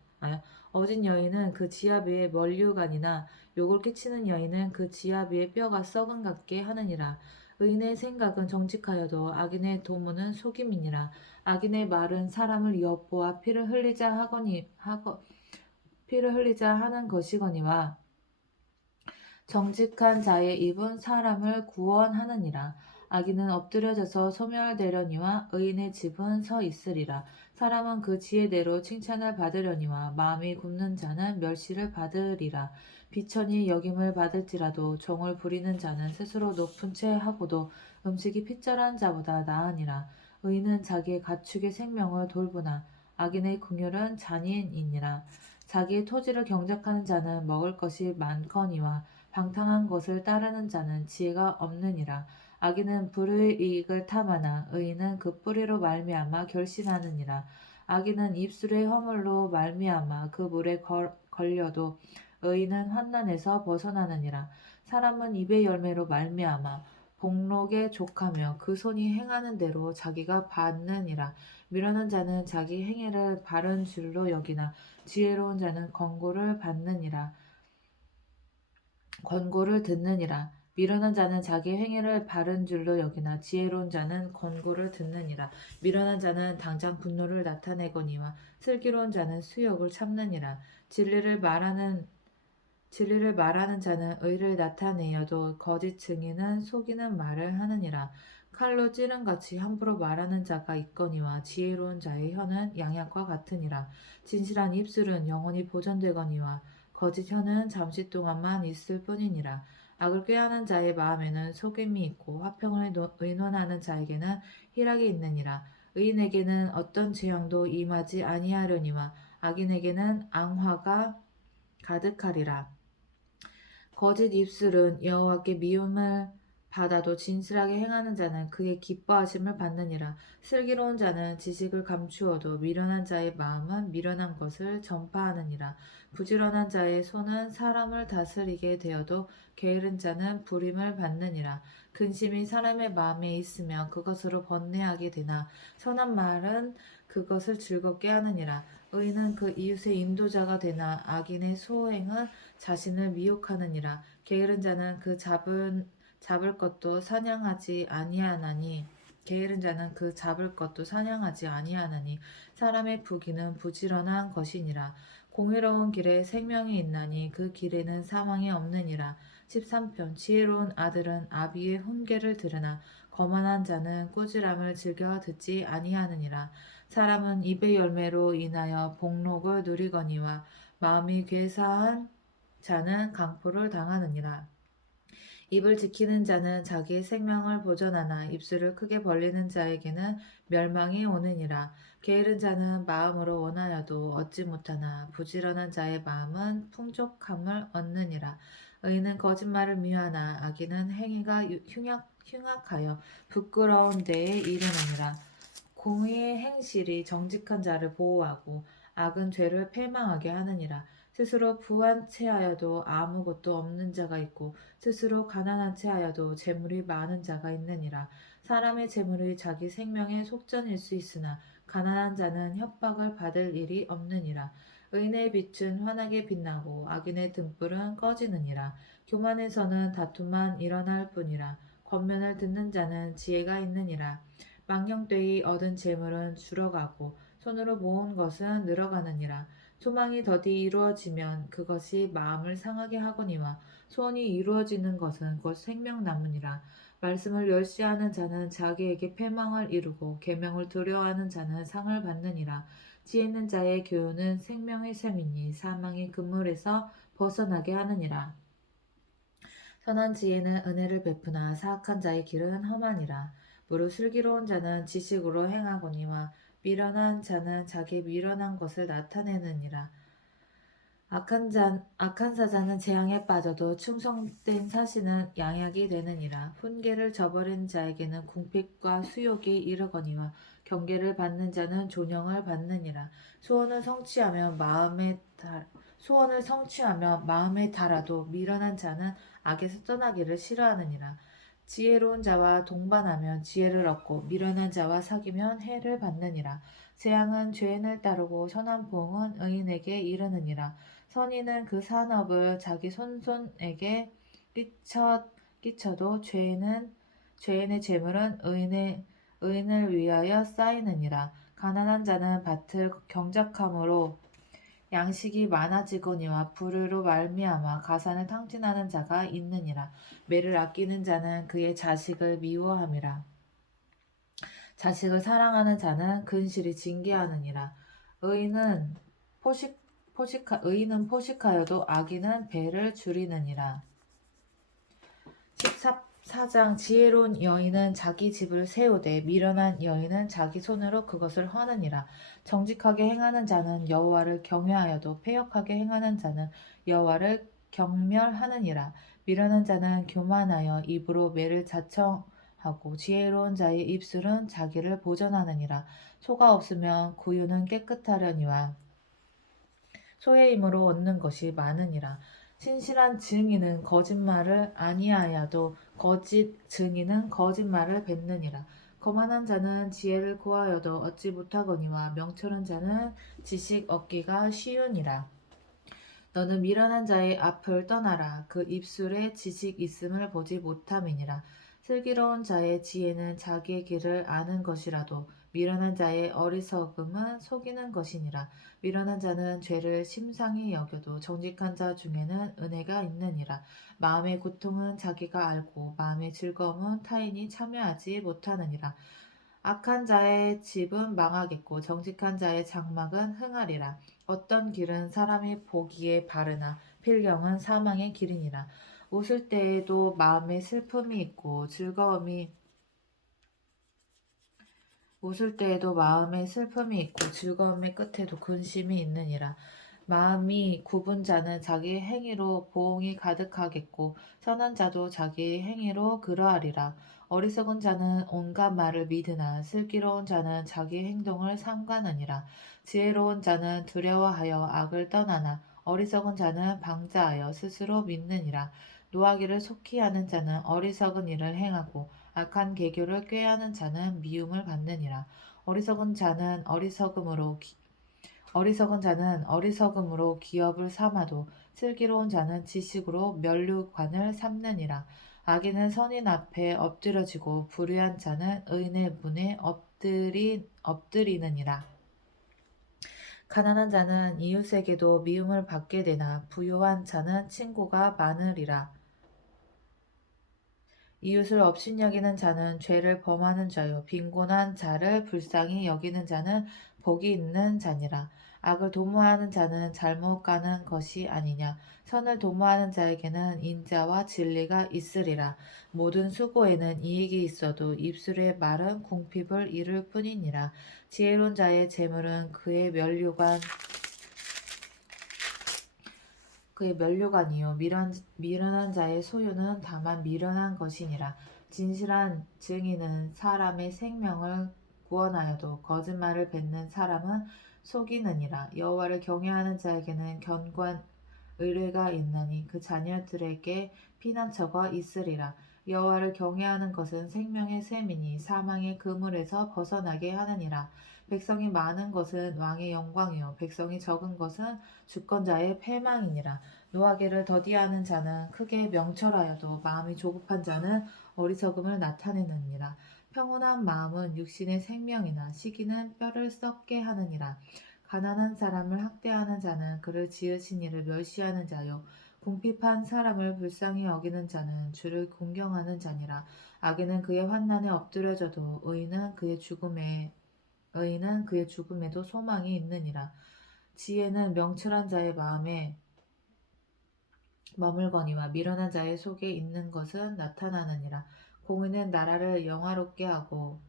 어진 여인은 그 지압 위에 면류관이나 욕을 끼치는 여인은 그 지압 위에 뼈가 썩은 같게 하느니라. 의인의 생각은 정직하여도 악인의 도모는 속임이니라. 악인의 말은 사람을 엿보아 피를 흘리자 하는 것이거니와 정직한 자의 입은 사람을 구원하느니라. 악인은 엎드려져서 소멸되려니와 의인의 집은 서 있으리라. 사람은 그 지혜대로 칭찬을 받으려니와 마음이 굽는 자는 멸시를 받으리라. 비천이 여김을 받을지라도 종을 부리는 자는 스스로 높은 채 하고도 음식이 핏절한 자보다 나으니라. 의인은 자기의 가축의 생명을 돌보나 악인의 긍휼은 잔인이니라. 자기의 토지를 경작하는 자는 먹을 것이 많거니와 방탕한 것을 따르는 자는 지혜가 없느니라. 악인은 불의 이익을 탐하나 의인은 그 뿌리로 말미암아 결신하느니라. 악인은 입술의 허물로 말미암아 그 물에 걸려도 의인은 환난에서 벗어나느니라. 사람은 입의 열매로 말미암아 복록에 족하며 그 손이 행하는 대로 자기가 받느니라. 미련한 자는 자기 행위를 바른 줄로 여기나 지혜로운 자는 권고를 듣느니라. 미련한 자는 자기 행위를 바른 줄로 여기나 지혜로운 자는 권고를 듣느니라. 미련한 자는 당장 분노를 나타내거니와 슬기로운 자는 수욕을 참느니라. 진리를 말하는 자는 의를 나타내어도 거짓 증인은 속이는 말을 하느니라. 칼로 찌른같이 함부로 말하는 자가 있거니와 지혜로운 자의 혀는 양약과 같으니라. 진실한 입술은 영원히 보존되거니와 거짓 혀는 잠시 동안만 있을 뿐이니라. 악을 꾀하는 자의 마음에는 속임이 있고 화평을 의논하는 자에게는 희락이 있느니라. 의인에게는 어떤 재앙도 임하지 아니하려니와 악인에게는 앙화가 가득하리라. 거짓 입술은 여호와께 미움을 받아도 진실하게 행하는 자는 그의 기뻐하심을 받느니라. 슬기로운 자는 지식을 감추어도 미련한 자의 마음은 미련한 것을 전파하느니라. 부지런한 자의 손은 사람을 다스리게 되어도 게으른 자는 부림을 받느니라. 근심이 사람의 마음에 있으면 그것으로 번뇌하게 되나 선한 말은 그것을 즐겁게 하느니라. 의인은 그 이웃의 인도자가 되나 악인의 소행은 자신을 미혹하느니라. 게으른 자는 잡을 것도 사냥하지 아니하나니 게으른 자는 그 잡을 것도 사냥하지 아니하나니 사람의 부귀는 부지런한 것이니라. 공의로운 길에 생명이 있나니 그 길에는 사망이 없느니라. 13편 지혜로운 아들은 아비의 훈계를 들으나 거만한 자는 꾸지람을 즐겨 듣지 아니하느니라. 사람은 입의 열매로 인하여 복록을 누리거니와 마음이 괴사한 자는 강포를 당하느니라. 입을 지키는 자는 자기의 생명을 보존하나 입술을 크게 벌리는 자에게는 멸망이 오느니라. 게으른 자는 마음으로 원하여도 얻지 못하나 부지런한 자의 마음은 풍족함을 얻느니라. 의인은 거짓말을 미워하나 악인은 행위가 흉악하여 부끄러운 데에 이르느니라. 공의의 행실이 정직한 자를 보호하고 악은 죄를 패망하게 하느니라. 스스로 부한 채하여도 아무것도 없는 자가 있고 스스로 가난한 채하여도 재물이 많은 자가 있느니라. 사람의 재물이 자기 생명의 속전일 수 있으나 가난한 자는 협박을 받을 일이 없느니라. 의인의 빛은 환하게 빛나고 악인의 등불은 꺼지느니라. 교만에서는 다툼만 일어날 뿐이라. 권면을 듣는 자는 지혜가 있느니라. 망령되이 얻은 재물은 줄어가고 손으로 모은 것은 늘어가느니라. 소망이 더디 이루어지면 그것이 마음을 상하게 하거니와 소원이 이루어지는 것은 곧 생명 남으니라. 말씀을 멸시하는 자는 자기에게 패망을 이루고 계명을 두려워하는 자는 상을 받느니라. 지혜 있는 자의 교훈은 생명의 샘이니 사망의 그물에서 벗어나게 하느니라. 선한 지혜는 은혜를 베푸나 사악한 자의 길은 험하니라. 무릇 슬기로운 자는 지식으로 행하거니와 미련한 자는 자기 미련한 것을 나타내느니라. 악한 사자는 재앙에 빠져도 충성된 사신은 양약이 되느니라. 훈계를 저버린 자에게는 궁핍과 수욕이 이르거니와 경계를 받는 자는 존영을 받느니라. 소원을 성취하며 마음에 달아도 미련한 자는 악에서 떠나기를 싫어하느니라. 지혜로운 자와 동반하면 지혜를 얻고 미련한 자와 사귀면 해를 받느니라. 재앙은 죄인을 따르고 선한 보응은 의인에게 이르느니라. 선인은 그 산업을 자기 손손에게 끼쳐도 죄인의 재물은 의인을 위하여 쌓이느니라. 가난한 자는 밭을 경작함으로 양식이 많아지거니와 불의로 말미암아 가산을 탕진하는 자가 있느니라. 매를 아끼는 자는 그의 자식을 미워함이라. 자식을 사랑하는 자는 근실이 징계하느니라. 의인은 포식하여도 악인은 배를 줄이느니라. 14장 지혜로운 여인은 자기 집을 세우되 미련한 여인은 자기 손으로 그것을 허느니라. 정직하게 행하는 자는 여호와를 경외하여도 패역하게 행하는 자는 여호와를 경멸하느니라. 미련한 자는 교만하여 입으로 매를 자청하고 지혜로운 자의 입술은 자기를 보전하느니라. 소가 없으면 구유는 깨끗하려니와 소의 힘으로 얻는 것이 많으니라. 신실한 증인은 거짓말을 아니하여도 거짓 증인은 거짓말을 뱉느니라. 거만한 자는 지혜를 구하여도 얻지 못하거니와 명철한 자는 지식 얻기가 쉬우니라. 너는 미련한 자의 앞을 떠나라. 그 입술에 지식 있음을 보지 못함이니라. 슬기로운 자의 지혜는 자기의 길을 아는 것이라도 미련한 자의 어리석음은 속이는 것이니라. 미련한 자는 죄를 심상히 여겨도 정직한 자 중에는 은혜가 있느니라. 마음의 고통은 자기가 알고 마음의 즐거움은 타인이 참여하지 못하느니라. 악한 자의 집은 망하겠고 정직한 자의 장막은 흥하리라. 어떤 길은 사람이 보기에 바르나 필경은 사망의 길이니라. 웃을 때에도 마음에 슬픔이 있고 즐거움의 끝에도 근심이 있느니라. 마음이 굽은 자는 자기 행위로 보응이 가득하겠고 선한 자도 자기 행위로 그러하리라. 어리석은 자는 온갖 말을 믿으나 슬기로운 자는 자기 행동을 삼가느니라. 지혜로운 자는 두려워하여 악을 떠나나 어리석은 자는 방자하여 스스로 믿느니라. 노하기를 속히 하는 자는 어리석은 일을 행하고 악한 계교를 꾀하는 자는 미움을 받느니라. 어리석은 자는 어리석음으로 기업을 삼아도 슬기로운 자는 지식으로 면류관을 삼느니라. 악인은 선인 앞에 엎드려지고 불의한 자는 의인의 문에 엎드리느니라. 가난한 자는 이웃에게도 미움을 받게 되나 부유한 자는 친구가 많으리라. 이웃을 업신여기는 자는 죄를 범하는 자요 빈곤한 자를 불쌍히 여기는 자는 복이 있는 자니라. 악을 도모하는 자는 잘못 가는 것이 아니냐. 선을 도모하는 자에게는 인자와 진리가 있으리라. 모든 수고에는 이익이 있어도 입술의 말은 궁핍을 이룰 뿐이니라. 지혜로운 자의 재물은 그의 면류관이요 미련한 자의 소유는 다만 미련한 것이니라. 진실한 증인은 사람의 생명을 구원하여도 거짓말을 뱉는 사람은 속이느니라. 여호와를 경외하는 자에게는 견고한 의뢰가 있나니 그 자녀들에게 피난처가 있으리라. 여호와를 경외하는 것은 생명의 셈이니 사망의 그물에서 벗어나게 하느니라. 백성이 많은 것은 왕의 영광이요 백성이 적은 것은 주권자의 패망이니라. 노하기를 더디하는 자는 크게 명철하여도 마음이 조급한 자는 어리석음을 나타내느니라. 평온한 마음은 육신의 생명이나 시기는 뼈를 썩게 하느니라. 가난한 사람을 학대하는 자는 그를 지으신 이를 멸시하는 자요 궁핍한 사람을 불쌍히 여기는 자는 주를 공경하는 자니라. 악인은 그의 환난에 엎드려져도 의인은 그의 죽음에도 소망이 있느니라. 지혜는 명철한 자의 마음에 머물거니와 미련한 자의 속에 있는 것은 나타나느니라. 공의는 나라를 영화롭게 하고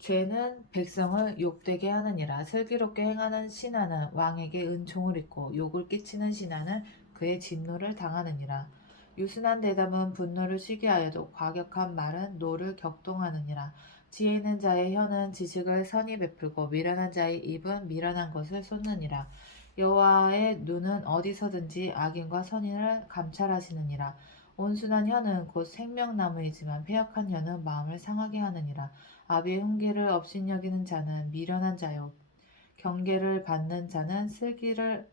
죄는 백성을 욕되게 하느니라. 슬기롭게 행하는 신하는 왕에게 은총을 입고 욕을 끼치는 신하는 그의 진노를 당하느니라. 유순한 대담은 분노를 쉬게 하여도 과격한 말은 노를 격동하느니라. 지혜 있는 자의 혀는 지식을 선히 베풀고 미련한 자의 입은 미련한 것을 쏟느니라. 여호와의 눈은 어디서든지 악인과 선인을 감찰하시느니라. 온순한 혀는 곧 생명나무이지만 패역한 혀는 마음을 상하게 하느니라. 아비의 훈계를 업신여기는 자는 미련한 자요 경계를 받는 자는 슬기를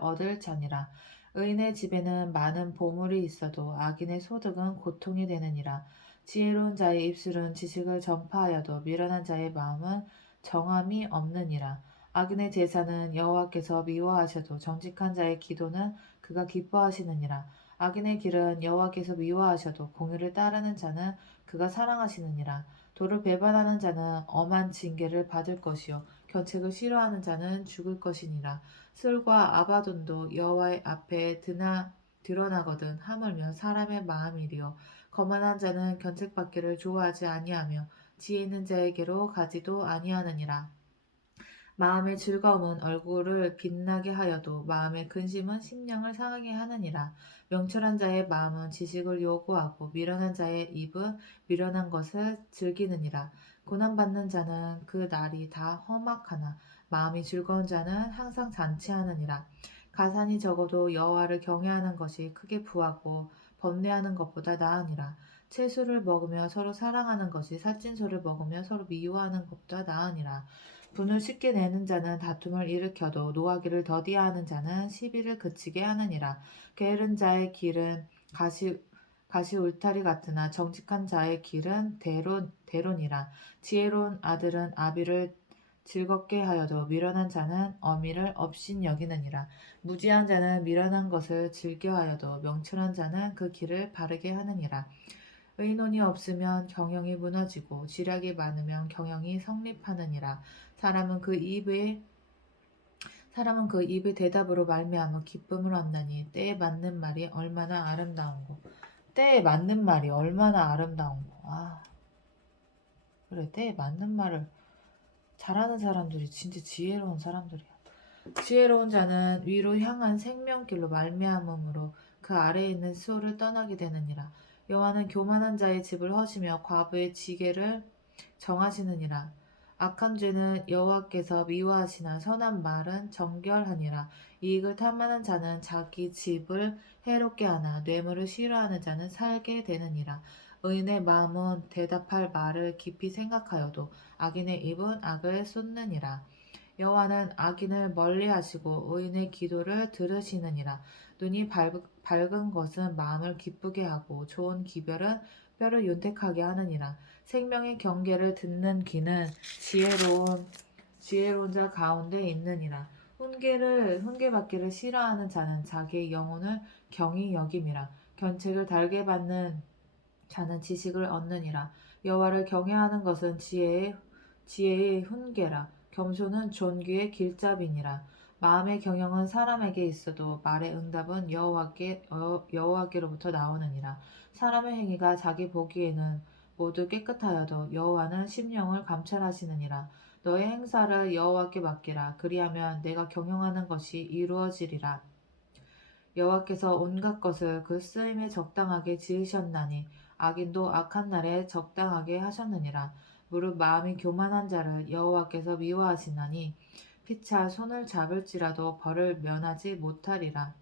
얻을 자니라. 의인의 집에는 많은 보물이 있어도 악인의 소득은 고통이 되느니라. 지혜로운 자의 입술은 지식을 전파하여도 미련한 자의 마음은 정함이 없느니라. 악인의 제사는 여호와께서 미워하셔도 정직한 자의 기도는 그가 기뻐하시느니라. 악인의 길은 여호와께서 미워하셔도 공의를 따르는 자는 그가 사랑하시느니라. 도를 배반하는 자는 엄한 징계를 받을 것이요 견책을 싫어하는 자는 죽을 것이니라. 술과 아바돈도 여호와의 앞에 드러나거든 하물며 사람의 마음이리요 거만한 자는 견책받기를 좋아하지 아니하며 지혜 있는 자에게로 가지도 아니하느니라. 마음의 즐거움은 얼굴을 빛나게 하여도 마음의 근심은 심령을 상하게 하느니라. 명철한 자의 마음은 지식을 요구하고 미련한 자의 입은 미련한 것을 즐기느니라. 고난받는 자는 그 날이 다 험악하나 마음이 즐거운 자는 항상 잔치하느니라. 가산이 적어도 여호와를 경외하는 것이 크게 부하고 번뇌하는 것보다 나으니라. 채소를 먹으며 서로 사랑하는 것이 살찐소를 먹으며 서로 미워하는 것보다 나으니라. 분을 쉽게 내는 자는 다툼을 일으켜도 노하기를 더디하는 자는 시비를 그치게 하느니라. 게으른 자의 길은 가시 울타리 같으나 정직한 자의 길은 대론이라. 지혜로운 아들은 아비를 즐겁게 하여도 미련한 자는 어미를 업신여기느니라. 무지한 자는 미련한 것을 즐겨하여도 명철한 자는 그 길을 바르게 하느니라. 의논이 없으면 경영이 무너지고 지략이 많으면 경영이 성립하느니라. 사람은 그 입의 대답으로 말미암아 기쁨을 얻나니 때에 맞는 말이 얼마나 아름다운고. 때에 맞는 말이 얼마나 아름다운고. 그래 때에 맞는 말을 잘하는 사람들이 진짜 지혜로운 사람들이야. 지혜로운 자는 위로 향한 생명길로 말미암음으로 그 아래에 있는 수호를 떠나게 되느니라. 여호와는 교만한 자의 집을 허시며 과부의 지게를 정하시느니라. 악한 죄는 여호와께서 미워하시나 선한 말은 정결하니라. 이익을 탐하는 자는 자기 집을 해롭게 하나 뇌물을 싫어하는 자는 살게 되느니라. 의인의 마음은 대답할 말을 깊이 생각하여도 악인의 입은 악을 쏟느니라. 여호와는 악인을 멀리하시고 의인의 기도를 들으시느니라. 눈이 밝은 것은 마음을 기쁘게 하고 좋은 기별은 뼈를 윤택하게 하느니라. 생명의 경계를 듣는 귀는 지혜로운 자 가운데 있느니라. 훈계받기를 싫어하는 자는 자기의 영혼을 경히 여김이라. 견책을 달게 받는 자는 지식을 얻느니라. 여호와를 경외하는 것은 지혜의 훈계라. 겸손은 존귀의 길잡이니라. 마음의 경영은 사람에게 있어도 말의 응답은 여호와께로부터 나오느니라. 사람의 행위가 자기 보기에는 모두 깨끗하여도 여호와는 심령을 감찰하시느니라. 너의 행사를 여호와께 맡기라. 그리하면 내가 경영하는 것이 이루어지리라. 여호와께서 온갖 것을 그 쓰임에 적당하게 지으셨나니 악인도 악한 날에 적당하게 하셨느니라. 무릇 마음이 교만한 자를 여호와께서 미워하시나니 피차 손을 잡을지라도 벌을 면하지 못하리라.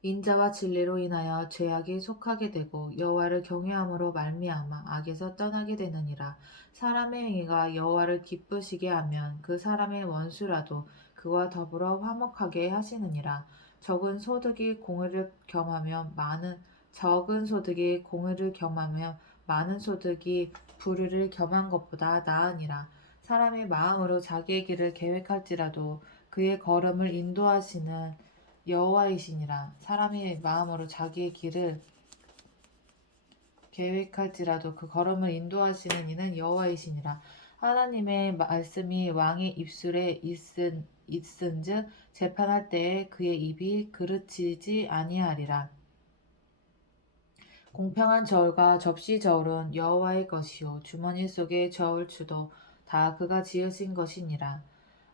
인자와 진리로 인하여 죄악이 속하게 되고 여호와를 경외함으로 말미암아 악에서 떠나게 되느니라. 사람의 행위가 여호와를 기쁘시게 하면 그 사람의 원수라도 그와 더불어 화목하게 하시느니라. 적은 소득이 공의를 겸하며 많은 소득이 불의를 겸한 것보다 나으니라. 사람이 마음으로 자기의 길을 계획할지라도 그의 걸음을 인도하시는 여호와이시니라. 사람이 마음으로 자기의 길을 계획할지라도 그 걸음을 인도하시는 이는 여호와이시니라. 하나님의 말씀이 왕의 입술에 있은즉 재판할 때에 그의 입이 그르치지 아니하리라. 공평한 저울과 접시 저울은 여호와의 것이요 주머니 속의 저울추도 다 그가 지으신 것이니라.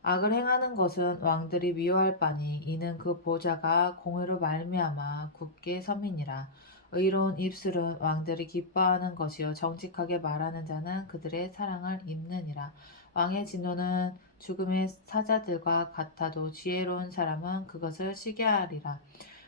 악을 행하는 것은 왕들이 미워할 바니 이는 그 보좌가 공의로 말미암아 굳게 섬이니라. 의로운 입술은 왕들이 기뻐하는 것이요 정직하게 말하는 자는 그들의 사랑을 입느니라. 왕의 진노는 죽음의 사자들과 같아도 지혜로운 사람은 그것을 시기하리라.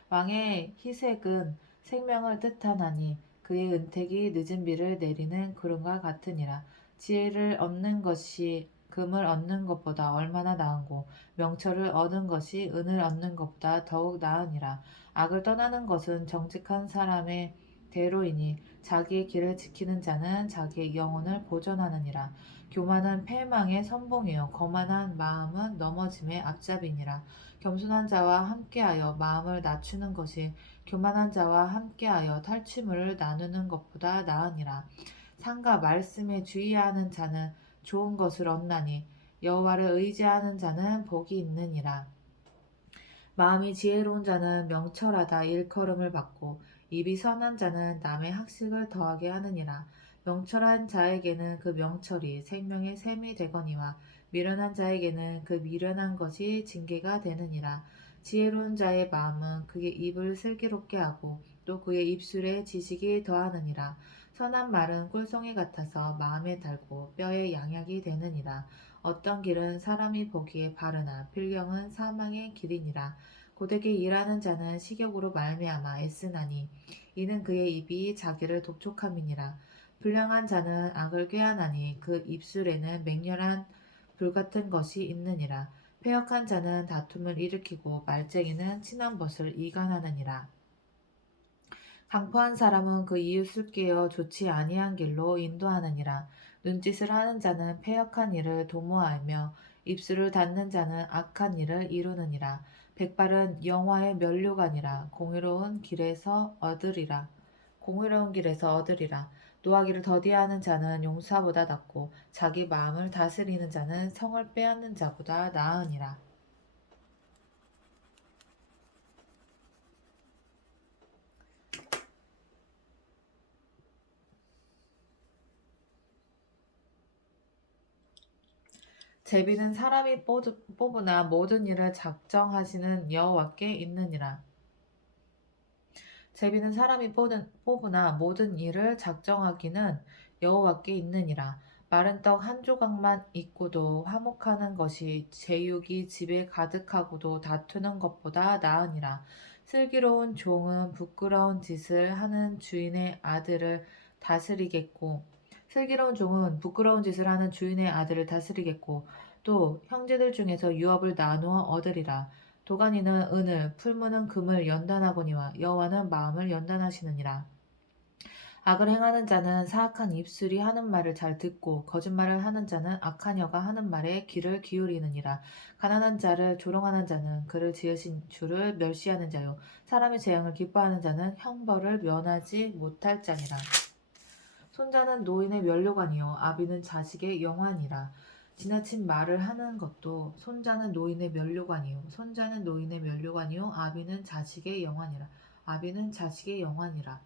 왕의 희색은 생명을 뜻하나니 그의 은택이 늦은 비를 내리는 구름과 같으니라. 지혜를 얻는 것이 금을 얻는 것보다 얼마나 나은고 명철을 얻은 것이 은을 얻는 것보다 더욱 나으니라. 악을 떠나는 것은 정직한 사람의 대로이니 자기의 길을 지키는 자는 자기의 영혼을 보존하느니라. 교만은 패망의 선봉이요 거만한 마음은 넘어짐의 앞잡이니라. 겸손한 자와 함께하여 마음을 낮추는 것이 교만한 자와 함께하여 탈취물을 나누는 것보다 나으니라. 상과 말씀에 주의하는 자는 좋은 것을 얻나니 여호와를 의지하는 자는 복이 있느니라. 마음이 지혜로운 자는 명철하다 일컬음을 받고 입이 선한 자는 남의 학식을 더하게 하느니라. 명철한 자에게는 그 명철이 생명의 샘이 되거니와 미련한 자에게는 그 미련한 것이 징계가 되느니라. 지혜로운 자의 마음은 그의 입을 슬기롭게 하고 또 그의 입술에 지식이 더하느니라. 선한 말은 꿀송이 같아서 마음에 달고 뼈에 양약이 되느니라. 어떤 길은 사람이 보기에 바르나 필경은 사망의 길이니라. 고되게 일하는 자는 식욕으로 말미암아 애쓰나니 이는 그의 입이 자기를 독촉함이니라. 불량한 자는 악을 꾀하나니 그 입술에는 맹렬한 불같은 것이 있느니라. 패역한 자는 다툼을 일으키고 말쟁이는 친한 벗을 이간하느니라. 강포한 사람은 그 이웃을 꾀어 좋지 아니한 길로 인도하느니라. 눈짓을 하는 자는 패역한 일을 도모하며 입술을 닫는 자는 악한 일을 이루느니라. 백발은 영화의 면류관이라 공의로운 길에서 얻으리라. 노하기를 더디하는 자는 용사보다 낫고 자기 마음을 다스리는 자는 성을 빼앗는 자보다 나으니라. 제비는 사람이 뽑으나 모든 일을 작정하시는 여호와께 있느니라. 제비는 사람이 뽑으나 모든 일을 작정하기는 여호와께 있느니라. 마른 떡 한 조각만 있고도 화목하는 것이 제육이 집에 가득하고도 다투는 것보다 나으니라. 슬기로운 종은 부끄러운 짓을 하는 주인의 아들을 다스리겠고, 슬기로운 종은 부끄러운 짓을 하는 주인의 아들을 다스리겠고, 또 형제들 중에서 유업을 나누어 얻으리라. 도가니는 은을, 풀무는 금을 연단하거니와 여호와는 마음을 연단하시느니라. 악을 행하는 자는 사악한 입술이 하는 말을 잘 듣고 거짓말을 하는 자는 악한 여가 하는 말에 귀를 기울이느니라. 가난한 자를 조롱하는 자는 그를 지으신 주를 멸시하는 자요. 사람의 재앙을 기뻐하는 자는 형벌을 면하지 못할 자니라. 손자는 노인의 면류관이요 아비는 자식의 영환이라. 지나친 말을 하는 것도 손자는 노인의 면류관이요 손자는 노인의 면류관이요 아비는 자식의 영환이라. 아비는 자식의 영환이라.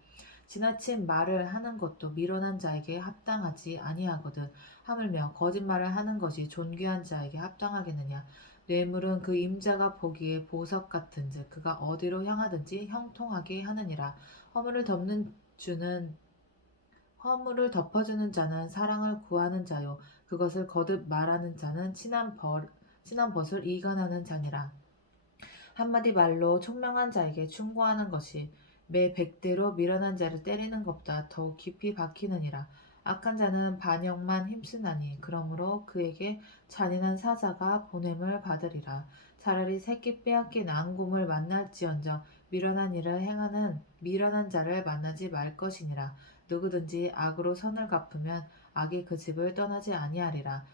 지나친 말을 하는 것도 미련한 자에게 합당하지 아니하거든. 하물며 거짓말을 하는 것이 존귀한 자에게 합당하겠느냐. 뇌물은 그 임자가 보기에 보석 같은즉 그가 어디로 향하든지 형통하게 하느니라. 허물을 덮는 주는 허물을 덮어주는 자는 사랑을 구하는 자요 그것을 거듭 말하는 자는 친한 벗을 이간하는 자니라. 한마디 말로 총명한 자에게 충고하는 것이 매 100대로 미련한 자를 때리는 것보다 더욱 깊이 박히느니라. 악한 자는 반역만 힘쓰나니 그러므로 그에게 잔인한 사자가 보냄을 받으리라. 차라리 새끼 빼앗긴 앙곰을 만날지언정 미련한 일을 행하는 미련한 자를 만나지 말 것이니라. 누구든지 악으로 선을 갚으면 악이 그 집을 떠나지 아니하리라.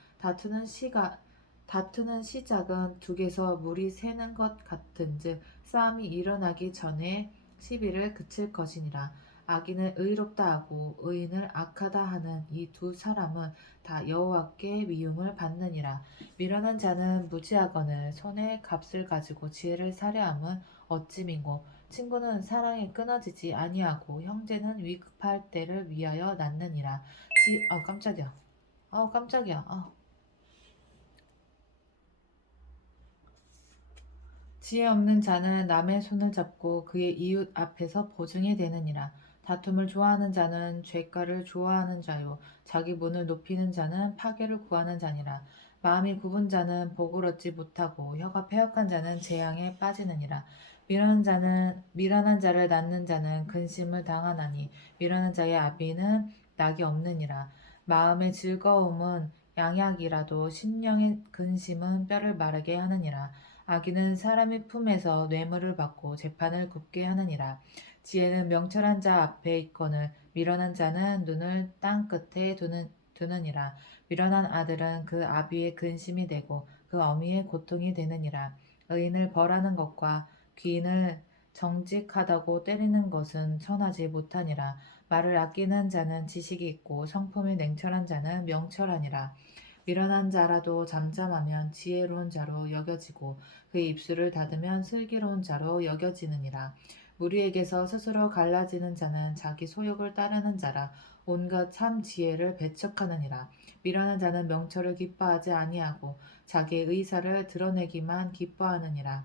다투는 시작은 둑에서 물이 새는 것 같은즉 싸움이 일어나기 전에 시비를 그칠 것이니라. 악인을 의롭다 하고 의인을 악하다 하는 이 두 사람은 다 여호와께 미움을 받느니라. 미련한 자는 무지하거늘 손에 값을 가지고 지혜를 사려함은 어찌민고 친구는 사랑에 끊어지지 아니하고 형제는 위급할 때를 위하여 낳느니라. 깜짝이야. 깜짝이야. 지혜 없는 자는 남의 손을 잡고 그의 이웃 앞에서 보증이 되느니라. 다툼을 좋아하는 자는 죄가를 좋아하는 자요. 자기 문을 높이는 자는 파괴를 구하는 자니라. 마음이 굽은 자는 복을 얻지 못하고 혀가 패역한 자는 재앙에 빠지느니라. 미련한 자를 낳는 자는 근심을 당하나니 미련한 자의 아비는 낙이 없느니라. 마음의 즐거움은 양약이라도 심령의 근심은 뼈를 마르게 하느니라. 악인은 사람의 품에서 뇌물을 받고 재판을 굽게 하느니라. 지혜는 명철한 자 앞에 있거늘 미련한 자는 눈을 땅 끝에 두느니라. 미련한 아들은 그 아비의 근심이 되고 그 어미의 고통이 되느니라. 의인을 벌하는 것과 귀인을 정직하다고 때리는 것은 선하지 못하니라. 말을 아끼는 자는 지식이 있고 성품이 냉철한 자는 명철하니라. 미련한 자라도 잠잠하면 지혜로운 자로 여겨지고 그의 입술을 닫으면 슬기로운 자로 여겨지느니라. 무리에게서 스스로 갈라지는 자는 자기 소욕을 따르는 자라 온갖 참 지혜를 배척하느니라. 미련한 자는 명철을 기뻐하지 아니하고 자기의 의사를 드러내기만 기뻐하느니라.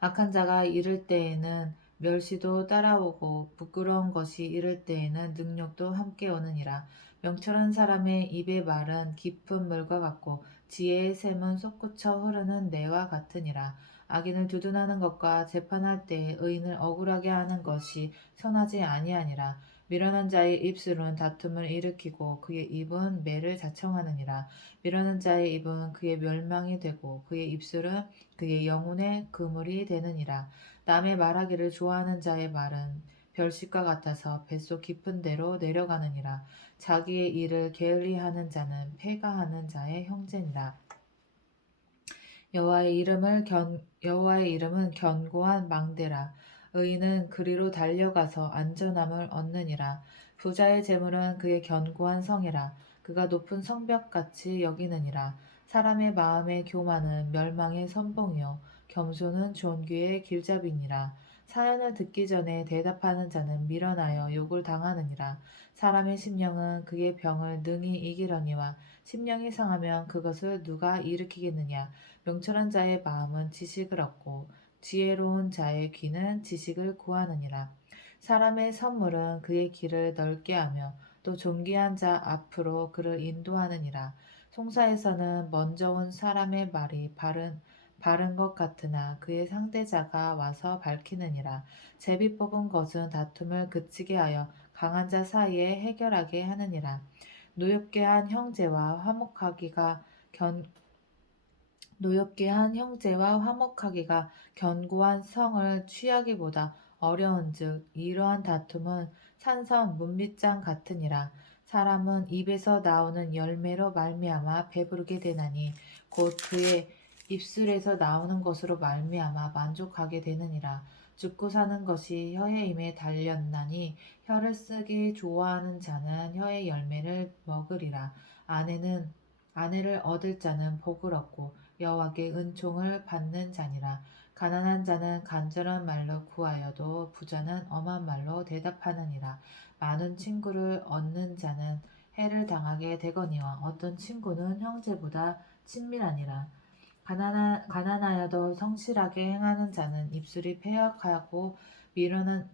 악한 자가 이를 때에는 멸시도 따라오고 부끄러운 것이 이를 때에는 능욕도 함께 오느니라. 명철한 사람의 입의 말은 깊은 물과 같고 지혜의 샘은 솟구쳐 흐르는 내와 같으니라. 악인을 두둔하는 것과 재판할 때에 의인을 억울하게 하는 것이 선하지 아니하니라. 미련한 자의 입술은 다툼을 일으키고 그의 입은 매를 자청하느니라. 미련한 자의 입은 그의 멸망이 되고 그의 입술은 그의 영혼의 그물이 되느니라. 남의 말하기를 좋아하는 자의 말은 별식과 같아서 뱃속 깊은 데로 내려가느니라. 자기의 일을 게을리하는 자는 패가하는 자의 형제니라. 여호와의 이름은 견고한 망대라. 의인은 그리로 달려가서 안전함을 얻느니라. 부자의 재물은 그의 견고한 성이라. 그가 높은 성벽같이 여기느니라. 사람의 마음의 교만은 멸망의 선봉이요 겸손은 존귀의 길잡이니라. 사연을 듣기 전에 대답하는 자는 미련하여 욕을 당하느니라. 사람의 심령은 그의 병을 능히 이기려니와 심령이 상하면 그것을 누가 일으키겠느냐. 명철한 자의 마음은 지식을 얻고 지혜로운 자의 귀는 지식을 구하느니라. 사람의 선물은 그의 길을 넓게 하며 또 존귀한 자 앞으로 그를 인도하느니라. 송사에서는 먼저 온 사람의 말이 바른 것 같으나 그의 상대자가 와서 밝히느니라. 제비 뽑은 것은 다툼을 그치게 하여 강한 자 사이에 해결하게 하느니라. 노엽게 한 형제와 화목하기가 견고한 성을 취하기보다 어려운즉 이러한 다툼은 산성 문빗장 같으니라. 사람은 입에서 나오는 열매로 말미암아 배부르게 되나니 곧 그의 입술에서 나오는 것으로 말미암아 만족하게 되느니라. 죽고 사는 것이 혀의 힘에 달렸나니 혀를 쓰기 좋아하는 자는 혀의 열매를 먹으리라. 아내를 얻을 자는 복을 얻고 여호와께 은총을 받는 자니라. 가난한 자는 간절한 말로 구하여도 부자는 엄한 말로 대답하느니라. 많은 친구를 얻는 자는 해를 당하게 되거니와 어떤 친구는 형제보다 친밀하니라. 가난하여도 성실하게 행하는 자는 입술이 패역하고 미련한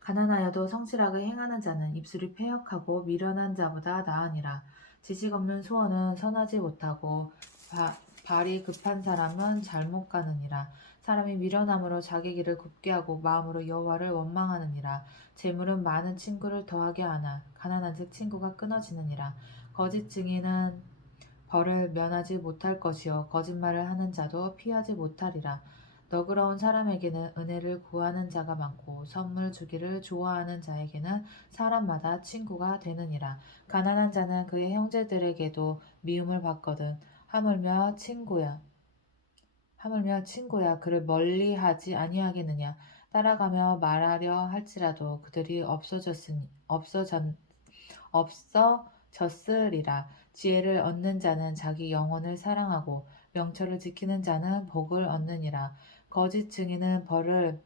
가난하여도 성실하게 행하는 자는 입술이 패역하고 미련한 자보다 나으니라. 지식 없는 소원은 선하지 못하고 발이 급한 사람은 잘못 가느니라. 사람이 미련함으로 자기 길을 굽게 하고 마음으로 여호와를 원망하느니라. 재물은 많은 친구를 더하게 하나 가난한즉 친구가 끊어지느니라. 거짓 증인은 벌을 면하지 못할 것이요 거짓말을 하는 자도 피하지 못하리라. 너그러운 사람에게는 은혜를 구하는 자가 많고 선물 주기를 좋아하는 자에게는 사람마다 친구가 되느니라. 가난한 자는 그의 형제들에게도 미움을 받거든 하물며 친구야 그를 멀리하지 아니하겠느냐. 따라가며 말하려 할지라도 그들이 없어졌으리라. 지혜를 얻는 자는 자기 영혼을 사랑하고 명철을 지키는 자는 복을 얻느니라. 거짓 증인은 벌을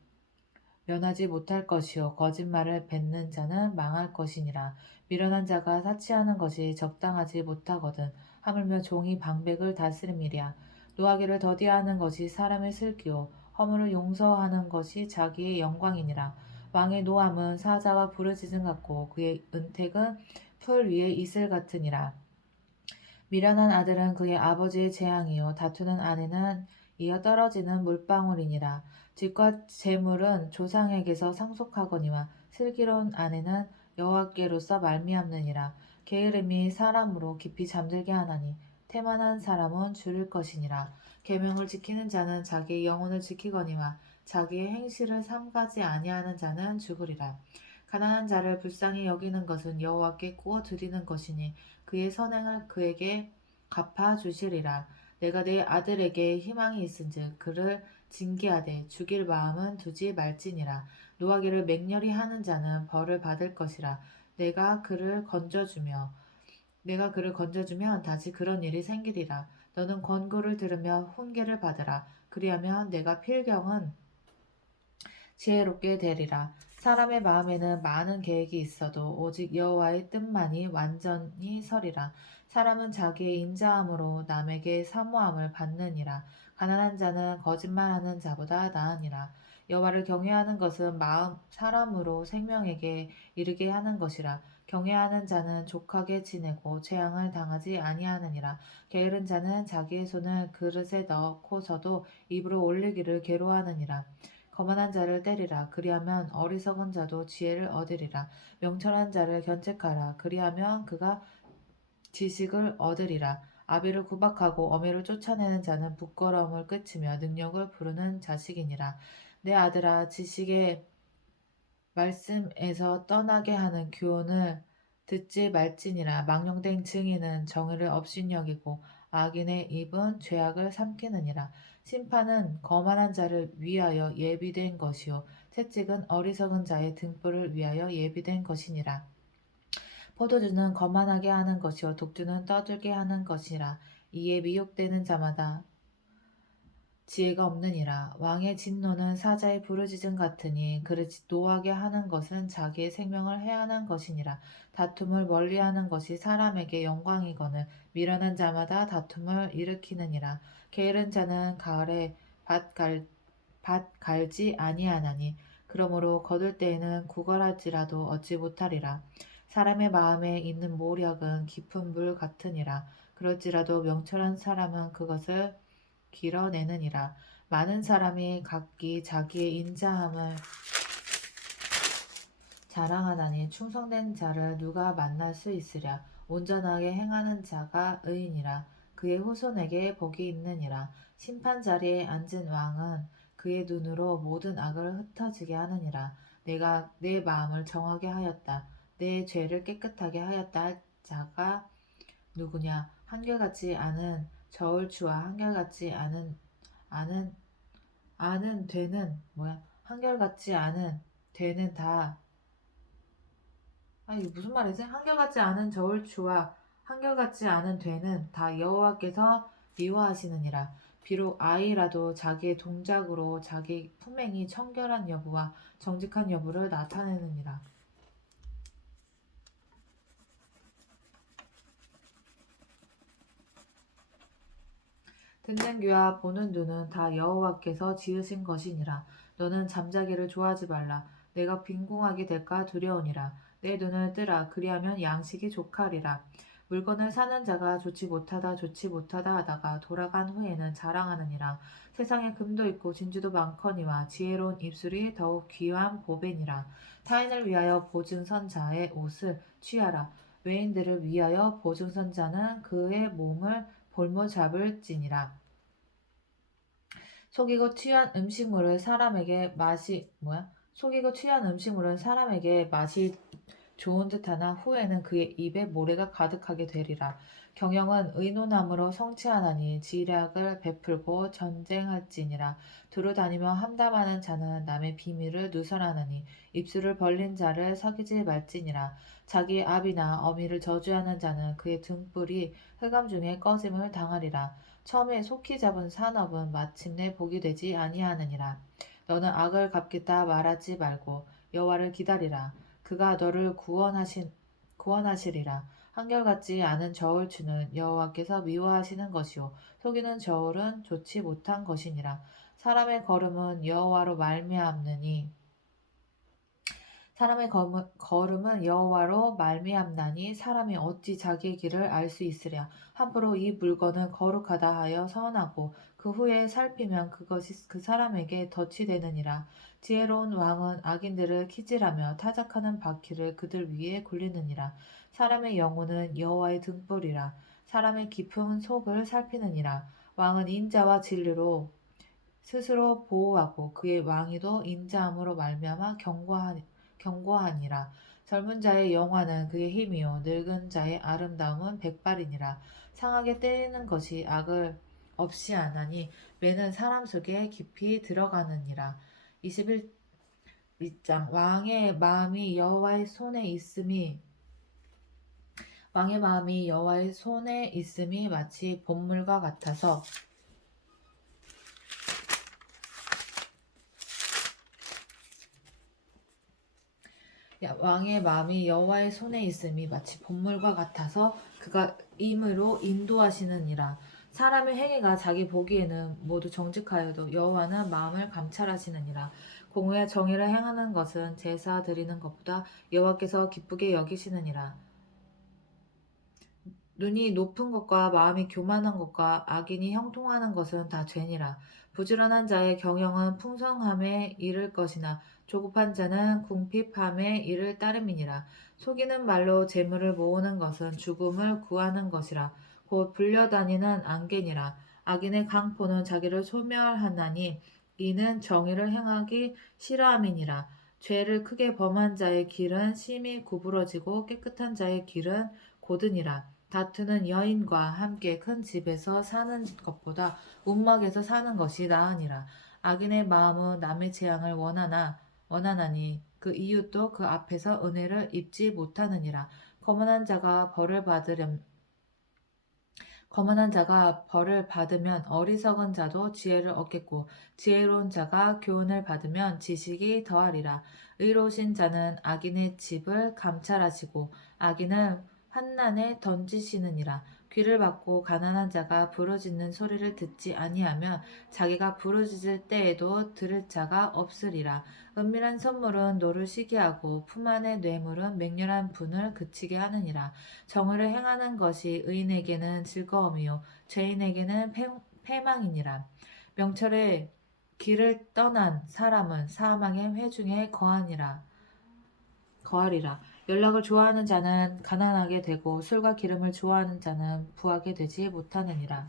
면하지 못할 것이요 거짓말을 뱉는 자는 망할 것이니라. 미련한 자가 사치하는 것이 적당하지 못하거든 하물며 종이 방백을 다스림이랴. 노하기를 더디하는 것이 사람의 슬기요 허물을 용서하는 것이 자기의 영광이니라. 왕의 노함은 사자와 부르짖음 같고 그의 은택은 풀 위의 이슬 같으니라. 미련한 아들은 그의 아버지의 재앙이요 다투는 아내는 이어 떨어지는 물방울이니라. 집과 재물은 조상에게서 상속하거니와 슬기로운 아내는 여호와께로서 말미암느니라. 게으름이 사람으로 깊이 잠들게 하나니 태만한 사람은 줄일 것이니라. 계명을 지키는 자는 자기의 영혼을 지키거니와 자기의 행실을 삼가지 아니하는 자는 죽으리라. 가난한 자를 불쌍히 여기는 것은 여호와께 구워 드리는 것이니 그의 선행을 그에게 갚아 주시리라. 내가 내 아들에게 희망이 있은즉 그를 징계하되 죽일 마음은 두지 말지니라. 노하기를 맹렬히 하는 자는 벌을 받을 것이라. 내가 그를 건져주면 다시 그런 일이 생기리라. 너는 권고를 들으며 훈계를 받으라. 그리하면 내가 필경은 지혜롭게 되리라. 사람의 마음에는 많은 계획이 있어도 오직 여호와의 뜻만이 완전히 서리라. 사람은 자기의 인자함으로 남에게 사모함을 받느니라. 가난한 자는 거짓말하는 자보다 나으니라. 여호와를 경외하는 것은 사람으로 생명에게 이르게 하는 것이라. 경외하는 자는 족하게 지내고 재앙을 당하지 아니하느니라. 게으른 자는 자기의 손을 그릇에 넣고서도 입으로 올리기를 괴로워하느니라. 거만한 자를 때리라. 그리하면 어리석은 자도 지혜를 얻으리라. 명철한 자를 견책하라. 그리하면 그가 지식을 얻으리라. 아비를 구박하고 어미를 쫓아내는 자는 부끄러움을 끝이며 능력을 부르는 자식이니라. 내 아들아, 지식의 말씀에서 떠나게 하는 교훈을 듣지 말지니라. 망령된 증인은 정의를 업신여기고 악인의 입은 죄악을 삼키느니라. 심판은 거만한 자를 위하여 예비된 것이요 채찍은 어리석은 자의 등불을 위하여 예비된 것이니라. 포도주는 거만하게 하는 것이요 독주는 떠들게 하는 것이라. 이에 미혹되는 자마다 지혜가 없느니라. 왕의 진노는 사자의 부르짖음 같으니 그를 노하게 하는 것은 자기의 생명을 해하는 것이니라. 다툼을 멀리하는 것이 사람에게 영광이거늘 미련한 자마다 다툼을 일으키느니라. 게으른 자는 가을에 밭 갈지 아니하나니 그러므로 거둘 때에는 구걸할지라도 얻지 못하리라. 사람의 마음에 있는 모력은 깊은 물 같으니라. 그럴지라도 명철한 사람은 그것을 길어내느니라. 많은 사람이 각기 자기의 인자함을 자랑하나니 충성된 자를 누가 만날 수 있으랴. 온전하게 행하는 자가 의인이라. 그의 후손에게 복이 있느니라. 심판 자리에 앉은 왕은 그의 눈으로 모든 악을 흩어지게 하느니라. 내가 내 마음을 정하게 하였다. 내 죄를 깨끗하게 하였다 할 자가 누구냐? 한결같지 않은 저울추와 한결같지 않은 되는 뭐야? 한결같지 않은 되는 다. 이게 무슨 말이지? 한결같지 않은 저울추와 한결같지 않은 되는 다 여호와께서 미워하시느니라. 비록 아이라도 자기의 동작으로 자기 품행이 청결한 여부와 정직한 여부를 나타내느니라. 듣는 귀와 보는 눈은 다 여호와께서 지으신 것이니라. 너는 잠자기를 좋아하지 말라. 내가 빈궁하게 될까 두려우니라. 내 눈을 뜨라. 그리하면 양식이 족하리라. 물건을 사는 자가 좋지 못하다 하다가 돌아간 후에는 자랑하느니라. 세상에 금도 있고 진주도 많거니와 지혜로운 입술이 더욱 귀한 보배니라. 타인을 위하여 보증선자의 옷을 취하라. 외인들을 위하여 보증선자는 그의 몸을 볼모 잡을지니라. 속이고 취한 음식물을 사람에게 맛이 속이고 취한 음식물은 사람에게 맛이 좋은 듯하나 후에는 그의 입에 모래가 가득하게 되리라. 경영은 의논함으로 성취하나니 지략을 베풀고 전쟁할지니라. 두루 다니며 함담하는 자는 남의 비밀을 누설하느니 입술을 벌린 자를 사귀지 말지니라. 자기 아비나 어미를 저주하는 자는 그의 등불이 흑암 중에 꺼짐을 당하리라. 처음에 속히 잡은 산업은 마침내 복이 되지 아니하느니라. 너는 악을 갚겠다 말하지 말고 여호와를 기다리라. 그가 너를 구원하시리라. 한결같지 않은 저울추는 여호와께서 미워하시는 것이요 속이는 저울은 좋지 못한 것이니라. 사람의 걸음은 여호와로 말미암느니 사람의 걸음은 여호와로 말미암나니 사람이 어찌 자기의 길을 알 수 있으랴. 함부로 이 물건은 거룩하다 하여 선하고 그 후에 살피면 그것이 그 사람에게 덫이 되느니라. 지혜로운 왕은 악인들을 키질하며 타작하는 바퀴를 그들 위에 굴리느니라. 사람의 영혼은 여호와의 등불이라. 사람의 깊은 속을 살피느니라. 왕은 인자와 진리로 스스로 보호하고 그의 왕위도 인자함으로 말미암아 견고하니라. 젊은 자의 영화는 그의 힘이요 늙은 자의 아름다움은 백발이니라. 상하게 때리는 것이 악을 없이 하나니 매는 사람 속에 깊이 들어가느니라. 21장 왕의 마음이 여호와의 손에 있음이 마치 봇물과 같아서 왕의 마음이 여호와의 손에 있음이 마치 봇물과 같아서 그가 임으로 인도하시느니라. 사람의 행위가 자기 보기에는 모두 정직하여도 여호와는 마음을 감찰하시느니라. 공의와 정의를 행하는 것은 제사 드리는 것보다 여호와께서 기쁘게 여기시느니라. 눈이 높은 것과 마음이 교만한 것과 악인이 형통하는 것은 다 죄니라. 부지런한 자의 경영은 풍성함에 이를 것이나 조급한 자는 궁핍함에 이를 따름이니라. 속이는 말로 재물을 모으는 것은 죽음을 구하는 것이라. 곧 불려다니는 안개니라. 악인의 강포는 자기를 소멸하나니 이는 정의를 행하기 싫어함이니라. 죄를 크게 범한 자의 길은 심히 구부러지고 깨끗한 자의 길은 고드니라. 다투는 여인과 함께 큰 집에서 사는 것보다 움막에서 사는 것이 나으니라. 악인의 마음은 남의 재앙을 원하나니 그 이웃도 그 앞에서 은혜를 입지 못하느니라. 거만한 자가 거만한 자가 벌을 받으면 어리석은 자도 지혜를 얻겠고 지혜로운 자가 교훈을 받으면 지식이 더하리라. 의로우신 자는 악인의 집을 감찰하시고 악인을 환난에 던지시느니라. 귀를 막고 가난한 자가 부르짖는 소리를 듣지 아니하면 자기가 부르짖을 때에도 들을 자가 없으리라. 은밀한 선물은 노를 시게 하고 품 안의 뇌물은 맹렬한 분을 그치게 하느니라. 정의를 행하는 것이 의인에게는 즐거움이요 죄인에게는 패망이니라. 명철의 길을 떠난 사람은 사망의 회중에 거하리라. 연락을 좋아하는 자는 가난하게 되고 술과 기름을 좋아하는 자는 부하게 되지 못하느니라.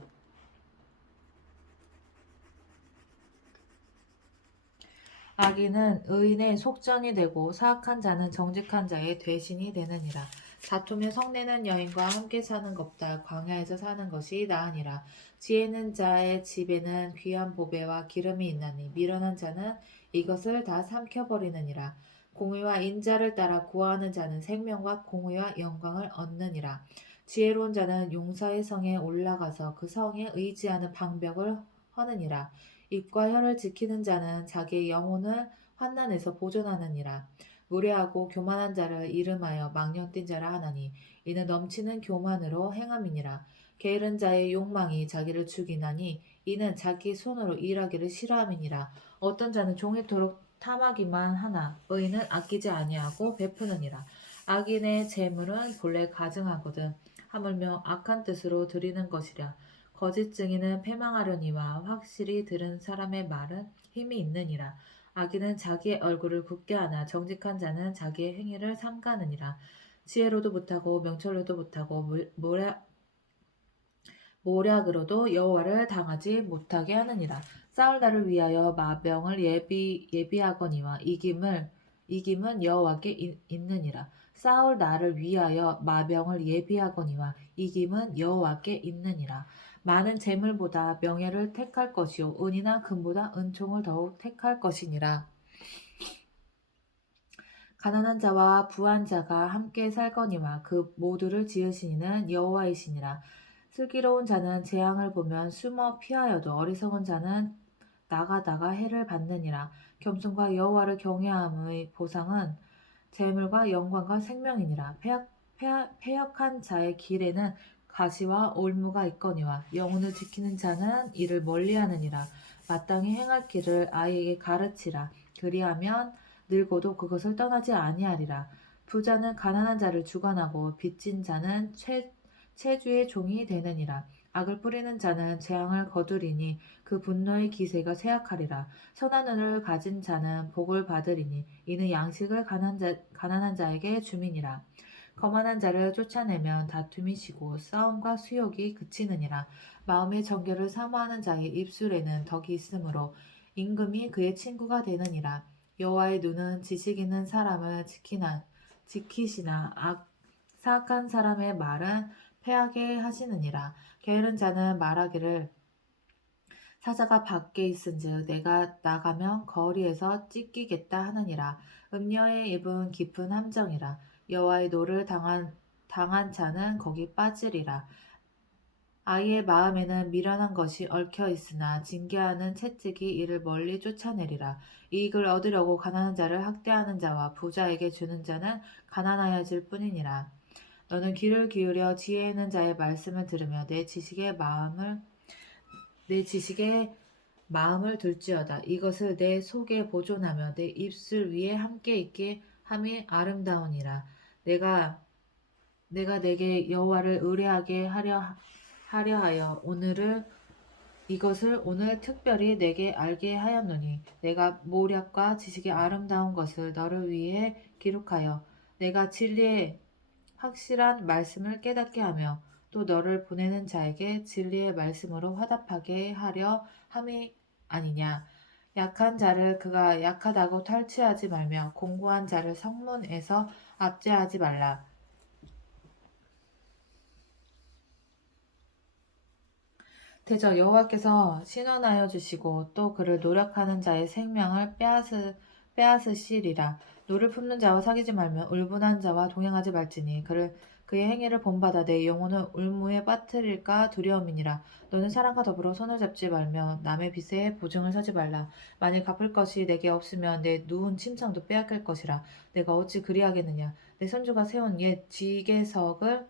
악인은 의인의 속전이 되고 사악한 자는 정직한 자의 대신이 되느니라. 다툼에 성내는 여인과 함께 사는 것보다 광야에서 사는 것이 나으니라. 지혜 있는 자의 집에는 귀한 보배와 기름이 있나니 미련한 자는 이것을 다 삼켜버리느니라. 공의와 인자를 따라 구하는 자는 생명과 공의와 영광을 얻느니라. 지혜로운 자는 용사의 성에 올라가서 그 성에 의지하는 방벽을 허느니라. 입과 혀를 지키는 자는 자기의 영혼을 환난에서 보존하느니라. 무례하고 교만한 자를 이름하여 망령된 자라 하나니 이는 넘치는 교만으로 행함이니라. 게으른 자의 욕망이 자기를 죽이나니 이는 자기 손으로 일하기를 싫어함이니라. 어떤 자는 종일토록 탐하기만 하나 의인은 아끼지 아니하고 베푸느니라. 악인의 재물은 본래 가증하거든 하물며 악한 뜻으로 드리는 것이랴. 거짓 증인은 패망하려니와 확실히 들은 사람의 말은 힘이 있느니라. 악인은 자기의 얼굴을 굽게 하나 정직한 자는 자기의 행위를 삼가느니라. 지혜로도 못하고 명철로도 못하고 모략으로도 여호와를 당하지 못하게 하느니라. 싸울 날을 위하여 마병을 예비하거니와 이김은 여호와께 있느니라. 싸울 날을 위하여 마병을 예비하거니와 이김은 여호와께 있느니라. 많은 재물보다 명예를 택할 것이요 은이나 금보다 은총을 더욱 택할 것이니라. 가난한 자와 부한 자가 함께 살거니와 그 모두를 지으신 이는 여호와이시니라. 슬기로운 자는 재앙을 보면 숨어 피하여도 어리석은 자는 나가다가 해를 받느니라. 겸손과 여호와를 경외함의 보상은 재물과 영광과 생명이니라. 패역한 자의 길에는 가시와 올무가 있거니와 영혼을 지키는 자는 이를 멀리하느니라. 마땅히 행할 길을 아이에게 가르치라. 그리하면 늙어도 그것을 떠나지 아니하리라. 부자는 가난한 자를 주관하고 빚진 자는 체주의 종이 되느니라. 악을 뿌리는 자는 재앙을 거두리니 그 분노의 기세가 쇠약하리라. 선한 눈을 가진 자는 복을 받으리니 이는 양식을 가난한 자에게 주민이라. 거만한 자를 쫓아내면 다툼이 지고 싸움과 수욕이 그치느니라. 마음의 정결을 사모하는 자의 입술에는 덕이 있으므로 임금이 그의 친구가 되느니라. 여호와의 눈은 지식 있는 사람을 지키시나 사악한 사람의 말은 패하게 하시느니라. 게으른 자는 말하기를 사자가 밖에 있은즉 내가 나가면 거리에서 찢기겠다 하느니라. 음녀의 입은 깊은 함정이라. 여호와의 노를 당한 자는 거기 빠지리라. 아이의 마음에는 미련한 것이 얽혀 있으나 징계하는 채찍이 이를 멀리 쫓아내리라. 이익을 얻으려고 가난한 자를 학대하는 자와 부자에게 주는 자는 가난하여질 뿐이니라. 너는 귀를 기울여 지혜 있는 자의 말씀을 들으며 내 지식의 마음을 둘지어다. 이것을 내 속에 보존하며 내 입술 위에 함께 있게 함이 아름다우니라. 내가 내게 여호와를 의뢰하게 하려 하여 이것을 오늘 특별히 내게 알게 하였노니 내가 모략과 지식의 아름다운 것을 너를 위해 기록하여 내가 진리의 확실한 말씀을 깨닫게 하며 또 너를 보내는 자에게 진리의 말씀으로 화답하게 하려 함이 아니냐. 약한 자를 그가 약하다고 탈취하지 말며 공고한 자를 성문에서 압제하지 말라. 대저 여호와께서 신원하여 주시고 또 그를 노력하는 자의 생명을 빼앗으시리라. 노를 품는 자와 사귀지 말며 울분한 자와 동행하지 말지니 그를 그의 행위를 본받아 내 영혼을 울무에 빠뜨릴까 두려움이니라. 너는 사람과 더불어 손을 잡지 말며 남의 빚에 보증을 서지 말라. 만일 갚을 것이 내게 없으면 내 누운 침상도 빼앗길 것이라. 내가 어찌 그리하겠느냐. 내 손주가 세운 옛 지게석을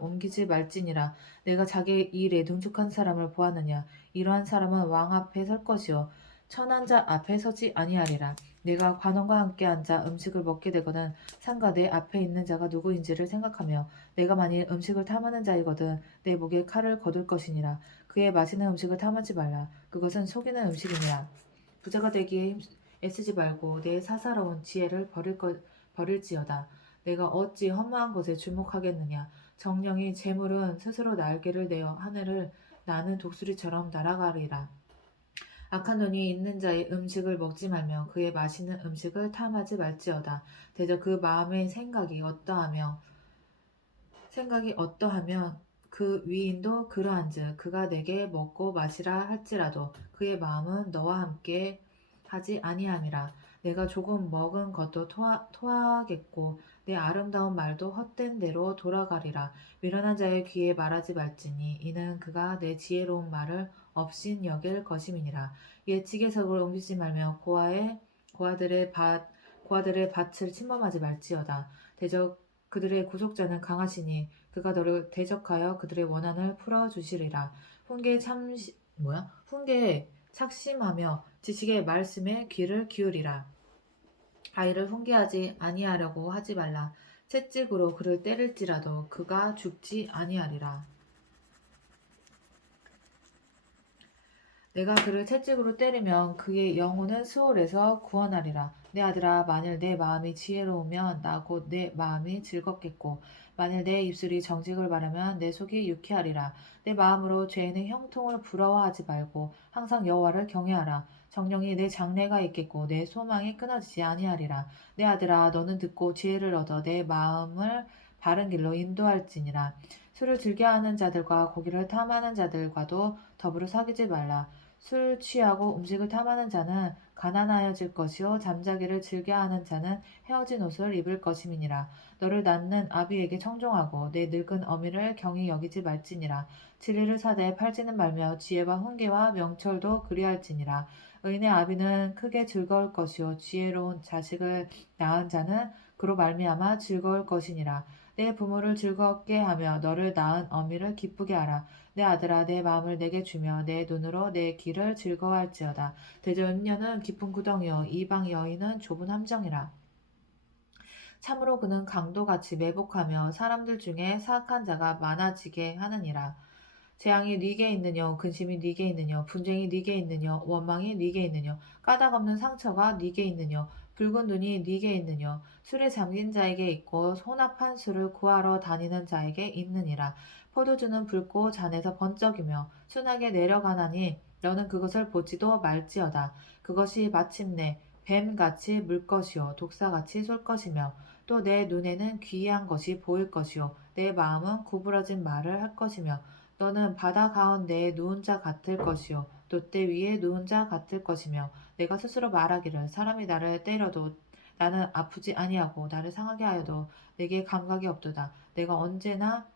옮기지 말지니라. 내가 자기 일에 능숙한 사람을 보았느냐. 이러한 사람은 왕 앞에 설 것이요 천한 자 앞에 서지 아니하리라. 내가 관원과 함께 앉아 음식을 먹게 되거든 상가 내 앞에 있는 자가 누구인지를 생각하며 내가 만일 음식을 탐하는 자이거든 내 목에 칼을 거둘 것이니라. 그의 맛있는 음식을 탐하지 말라. 그것은 속이는 음식이니라. 부자가 되기에 애쓰지 말고 내 사사로운 지혜를 버릴지어다. 내가 어찌 허무한 것에 주목하겠느냐. 정령이 재물은 스스로 날개를 내어 하늘을 나는 독수리처럼 날아가리라. 악한 눈이 있는 자의 음식을 먹지 말며 그의 맛있는 음식을 탐하지 말지어다. 대저 그 마음의 생각이 어떠하면 그 위인도 그러한즉 그가 내게 먹고 마시라 할지라도 그의 마음은 너와 함께 하지 아니함이라. 내가 조금 먹은 것도 토하겠고 내 아름다운 말도 헛된 대로 돌아가리라. 미련한 자의 귀에 말하지 말지니 이는 그가 내 지혜로운 말을 업신 여길 것임이니라. 옛 지게석을 옮기지 말며 고아들의 밭을 침범하지 말지어다. 대적 그들의 구속자는 강하시니 그가 너를 대적하여 그들의 원한을 풀어주시리라. 훈계에 착심하며 지식의 말씀에 귀를 기울이라. 아이를 훈계하지 아니하려고 하지 말라. 채찍으로 그를 때릴지라도 그가 죽지 아니하리라. 내가 그를 채찍으로 때리면 그의 영혼은 수월에서 구원하리라. 내 아들아, 만일 내 마음이 지혜로우면 나 곧 내 마음이 즐겁겠고 만일 내 입술이 정직을 바르면 내 속이 유쾌하리라. 내 마음으로 죄인의 형통을 부러워하지 말고 항상 여호와를 경외하라. 정령이 내 장래가 있겠고 내 소망이 끊어지지 아니하리라. 내 아들아, 너는 듣고 지혜를 얻어 내 마음을 바른 길로 인도할지니라. 술을 즐겨하는 자들과 고기를 탐하는 자들과도 더불어 사귀지 말라. 술 취하고 음식을 탐하는 자는 가난하여질 것이요 잠자기를 즐겨하는 자는 헤어진 옷을 입을 것임이니라. 너를 낳는 아비에게 청종하고 내 늙은 어미를 경히 여기지 말지니라. 진리를 사되 팔지는 말며 지혜와 훈계와 명철도 그리할지니라. 의인의 아비는 크게 즐거울 것이요 지혜로운 자식을 낳은 자는 그로 말미암아 즐거울 것이니라. 내 부모를 즐겁게 하며 너를 낳은 어미를 기쁘게 하라. 내 아들아 내 마음을 내게 주며 내 눈으로 내 길을 즐거워할지어다. 대저 음녀는 깊은 구덩이요 이방 여인은 좁은 함정이라. 참으로 그는 강도같이 매복하며 사람들 중에 사악한 자가 많아지게 하느니라. 재앙이 네게 있느뇨 근심이 네게 있느뇨 분쟁이 네게 있느뇨 원망이 네게 있느뇨 까닭 없는 상처가 네게 있느뇨 붉은 눈이 네게 있느뇨 술에 잠긴 자에게 있고 혼합한 술을 구하러 다니는 자에게 있느니라. 포도주는 붉고 잔에서 번쩍이며 순하게 내려가나니 너는 그것을 보지도 말지어다. 그것이 마침내 뱀같이 물 것이요 독사같이 쏠 것이며 또 내 눈에는 기이한 것이 보일 것이요 내 마음은 구부러진 말을 할 것이며 너는 바다 가운데에 누운 자 같을 것이요 돛대 위에 누운 자 같을 것이며 내가 스스로 말하기를 사람이 나를 때려도 나는 아프지 아니하고 나를 상하게 하여도 내게 감각이 없도다. 내가 언제나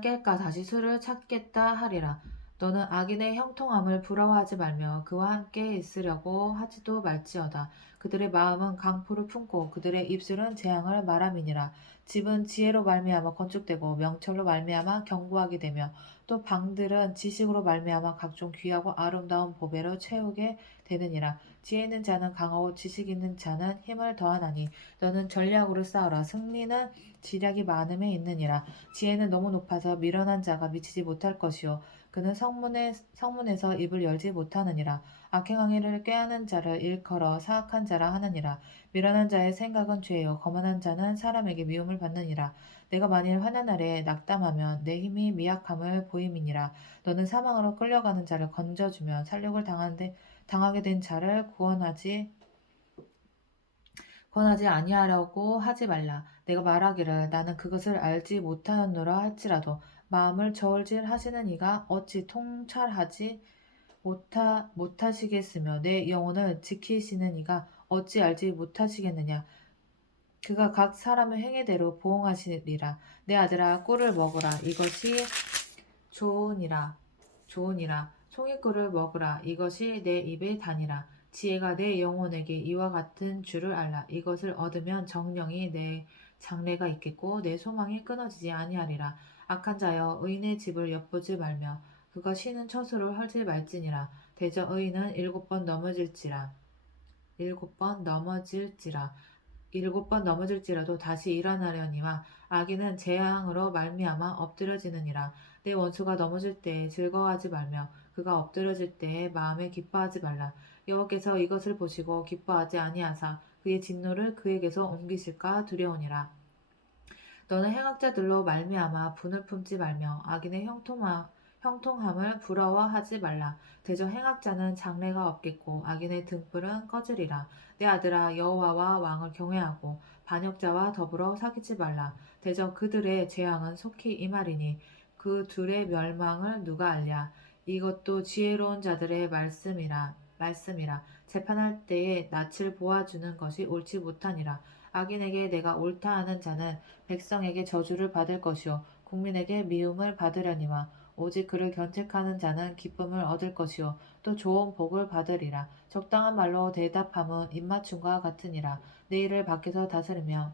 깰까 다시 술을 찾겠다 하리라. 너는 악인의 형통함을 부러워하지 말며 그와 함께 있으려고 하지도 말지어다. 그들의 마음은 강포를 품고 그들의 입술은 재앙을 말함이니라. 집은 지혜로 말미암아 건축되고 명철로 말미암아 견고하게 되며 또 방들은 지식으로 말미암아 각종 귀하고 아름다운 보배로 채우게 되느니라. 지혜 있는 자는 강하고 지식 있는 자는 힘을 더하나니 너는 전략으로 싸우라. 승리는 지략이 많음에 있느니라. 지혜는 너무 높아서 미련한 자가 미치지 못할 것이요 그는 성문에서 입을 열지 못하느니라. 악행 행위를 꾀하는 자를 일컬어 사악한 자라 하느니라. 미련한 자의 생각은 죄요 거만한 자는 사람에게 미움을 받느니라. 내가 만일 환난 날에 낙담하면 내 힘이 미약함을 보임이니라. 너는 사망으로 끌려가는 자를 건져주며 살육을 당하게 된 자를 권하지 아니하려고 하지 말라. 내가 말하기를 나는 그것을 알지 못하였노라 할지라도 마음을 저울질 하시는 이가 어찌 통찰하지 못하시겠으며 내 영혼을 지키시는 이가 어찌 알지 못하시겠느냐. 그가 각 사람의 행위대로 보응하시리라. 내 아들아 꿀을 먹으라. 이것이 좋으니라. 송이꿀을 먹으라. 이것이 내 입의 단이라. 지혜가 내 영혼에게 이와 같은 줄을 알라. 이것을 얻으면 정령이 내 장래가 있겠고 내 소망이 끊어지지 아니하리라. 악한 자여 의인의 집을 엿보지 말며 그가 쉬는 처소를 헐지 말지니라. 대저 의인은 7번 넘어질지라. 7번 넘어질지라도 다시 일어나려니와 악인은 재앙으로 말미암아 엎드려지느니라. 내 원수가 넘어질 때에 즐거워하지 말며 그가 엎드려질 때에 마음에 기뻐하지 말라. 여호와께서 이것을 보시고 기뻐하지 아니하사 그의 진노를 그에게서 옮기실까 두려우니라. 너는 행악자들로 말미암아 분을 품지 말며 악인의 형통함을 부러워하지 말라. 대저 행악자는 장래가 없겠고 악인의 등불은 꺼지리라. 내 아들아 여호와와 왕을 경외하고 반역자와 더불어 사귀지 말라. 대저 그들의 재앙은 속히 임하리니 그 둘의 멸망을 누가 알랴. 이것도 지혜로운 자들의 말씀이라. 재판할 때에 낯을 보아주는 것이 옳지 못하니라. 악인에게 내가 옳다 하는 자는 백성에게 저주를 받을 것이요 국민에게 미움을 받으려니와 오직 그를 견책하는 자는 기쁨을 얻을 것이요 또 좋은 복을 받으리라. 적당한 말로 대답함은 입맞춤과 같으니라. 내 일을 밖에서 다스리며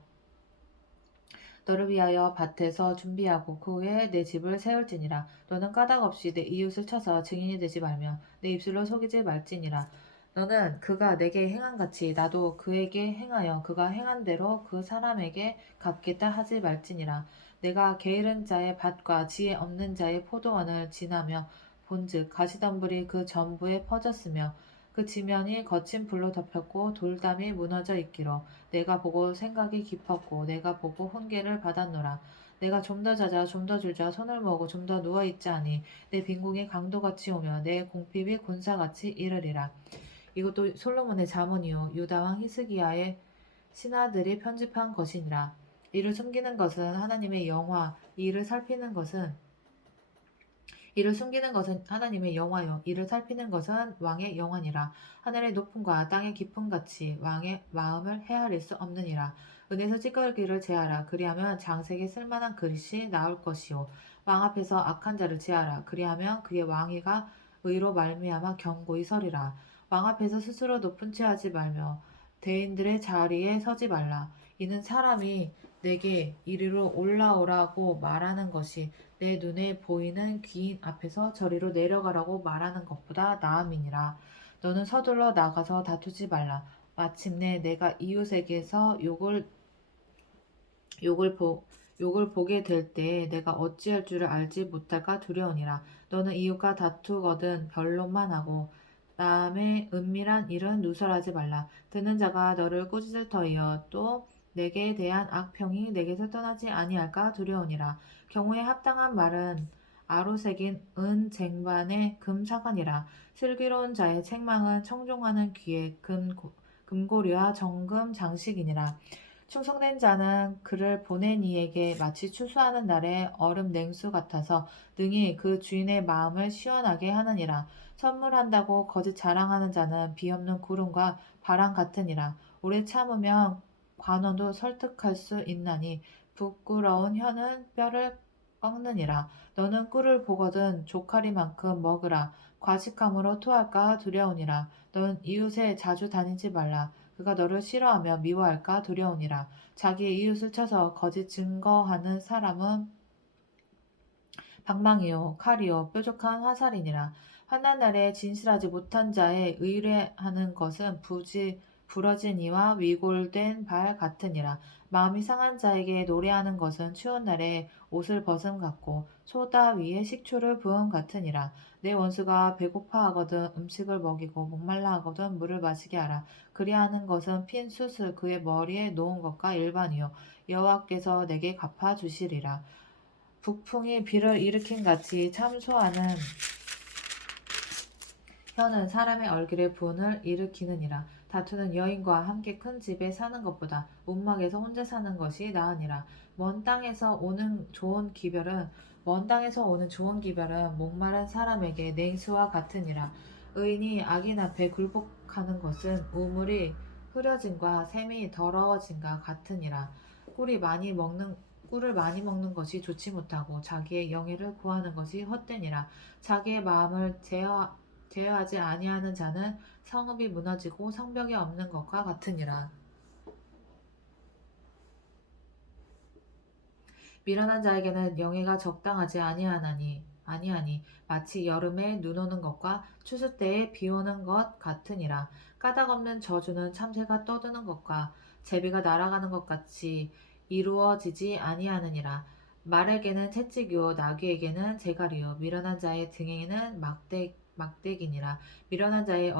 너를 위하여 밭에서 준비하고 그 후에 내 집을 세울지니라. 너는 까닭 없이 내 이웃을 쳐서 증인이 되지 말며 내 입술로 속이지 말지니라. 너는 그가 내게 행한 같이 나도 그에게 행하여 그가 행한 대로 그 사람에게 갚겠다 하지 말지니라. 내가 게으른 자의 밭과 지혜 없는 자의 포도원을 지나며 본즉 가시덤불이 그 전부에 퍼졌으며 그 지면이 거친 불로 덮였고 돌담이 무너져 있기로 내가 보고 생각이 깊었고 내가 보고 훈계를 받았노라. 내가 좀 더 자자 좀 더 줄자 손을 모으고 좀 더 누워 있자니 내 빈궁이 강도같이 오며 내 공핍이 군사같이 이르리라. 이것도 솔로몬의 잠언이요 유다 왕 히스기야의 신하들이 편집한 것이니라. 이를 숨기는 것은 하나님의 영화, 이를 숨기는 것은 하나님의 영화요 이를 살피는 것은 왕의 영화니라. 하늘의 높음과 땅의 깊음 같이 왕의 마음을 헤아릴 수 없느니라. 은에서 찌꺼기를 제하라. 그리하면 장색에 쓸만한 그릇이 나올 것이요 왕 앞에서 악한 자를 제하라. 그리하면 그의 왕위가 의로 말미암아 견고히 서리라. 왕 앞에서 스스로 높은 채 하지 말며 대인들의 자리에 서지 말라. 이는 사람이 내게 이리로 올라오라고 말하는 것이 내 눈에 보이는 귀인 앞에서 저리로 내려가라고 말하는 것보다 나음이니라. 너는 서둘러 나가서 다투지 말라. 마침내 내가 이웃에게서 욕을 보, 욕을 보게 될 때에 내가 어찌할 줄을 알지 못할까 두려우니라. 너는 이웃과 다투거든 변론만 하고 남의 은밀한 일은 누설하지 말라. 듣는 자가 너를 꾸짖을 터이여 또 내게 대한 악평이 내게서 떠나지 아니할까 두려우니라. 경우에 합당한 말은 아로새긴 은 쟁반의 금사관이라. 슬기로운 자의 책망은 청종하는 귀의 금고리와 정금 장식이니라. 충성된 자는 그를 보낸 이에게 마치 추수하는 날의 얼음 냉수 같아서 능히 그 주인의 마음을 시원하게 하느니라. 선물한다고 거짓 자랑하는 자는 비없는 구름과 바람 같으니라. 오래 참으면 관원도 설득할 수 있나니 부끄러운 혀는 뼈를 꺾느니라. 너는 꿀을 보거든 조카리만큼 먹으라. 과식함으로 토할까 두려우니라. 넌 이웃에 자주 다니지 말라. 그가 너를 싫어하며 미워할까 두려우니라. 자기의 이웃을 쳐서 거짓 증거하는 사람은 방망이요 칼이요 뾰족한 화살이니라. 환난 날에 진실하지 못한 자의 의뢰하는 것은 부러진 이와 위골된 발 같으니라. 마음이 상한 자에게 노래하는 것은 추운 날에 옷을 벗음 같고 소다 위에 식초를 부음 같으니라. 내 원수가 배고파하거든 음식을 먹이고 목말라 하거든 물을 마시게 하라. 그리하는 것은 핀 숯을 그의 머리에 놓은 것과 일반이요 여호와께서 내게 갚아 주시리라. 북풍이 비를 일으킨 같이 참소하는 혀는 사람의 얼굴에 분을 일으키느니라. 다투는 여인과 함께 큰 집에 사는 것보다 움막에서 혼자 사는 것이 나으니라. 먼 땅에서 오는 좋은 기별은 목마른 사람에게 냉수와 같으니라. 의인이 악인 앞에 굴복하는 것은 우물이 흐려짐과 샘이 더러워짐과 같으니라. 꿀을 많이 먹는 것이 좋지 못하고 자기의 영예를 구하는 것이 헛되니라. 자기의 마음을 제어하지 아니하는 자는 성읍이 무너지고 성벽이 없는 것과 같으니라. 미련한 자에게는 영예가 적당하지 아니하니 마치 여름에 눈 오는 것과 추수 때에 비 오는 것 같으니라. 까닭없는 저주는 참새가 떠드는 것과 제비가 날아가는 것 같이 이루어지지 아니하느니라. 말에게는 채찍이요 나귀에게는 재갈이요 미련한 자의 등에는 막대기니라. 미련한 자의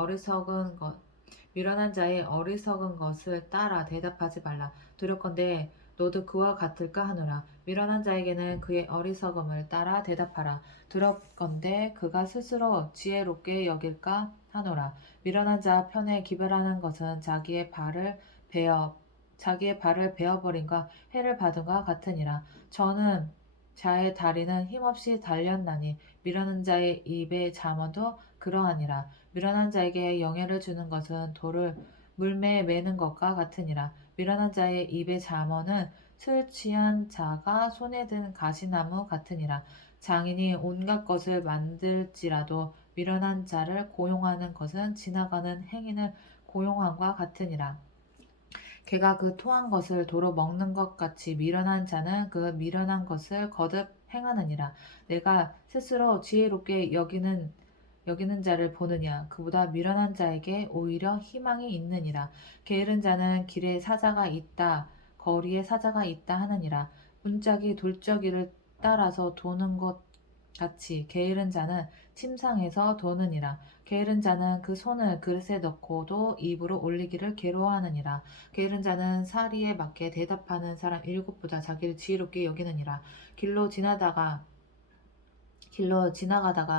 어리석은 것을 따라 대답하지 말라. 두렵건대 너도 그와 같을까 하노라. 미련한 자에게는 그의 어리석음을 따라 대답하라. 두렵건대 그가 스스로 지혜롭게 여길까 하노라. 미련한 자 편에 기별하는 것은 자기의 발을 베어버림과 해를 받음과 같으니라. 저는 자의 다리는 힘없이 달렸나니 미련한 자의 입의 잠언도 그러하니라. 미련한 자에게 영예를 주는 것은 돌을 물매에 매는 것과 같으니라. 미련한 자의 입의 잠언은 술 취한 자가 손에 든 가시나무 같으니라. 장인이 온갖 것을 만들지라도 미련한 자를 고용하는 것은 지나가는 행인을 고용함과 같으니라. 개가 그 토한 것을 도로 먹는 것 같이 미련한 자는 그 미련한 것을 거듭 행하느니라. 내가 스스로 지혜롭게 여기는 자를 보느냐 그보다 미련한 자에게 오히려 희망이 있느니라. 게으른 자는 길에 사자가 있다 거리에 사자가 있다 하느니라. 문짝이 돌적이를 따라서 도는 것 같이 게으른 자는 침상에서 도느니라. 게으른 자는 그 손을 그릇에 넣고도 입으로 올리기를 괴로워하느니라. 게으른 자는 사리에 맞게 대답하는 사람 일곱보다 자기를 지혜롭게 여기느니라. 길로 지나가다가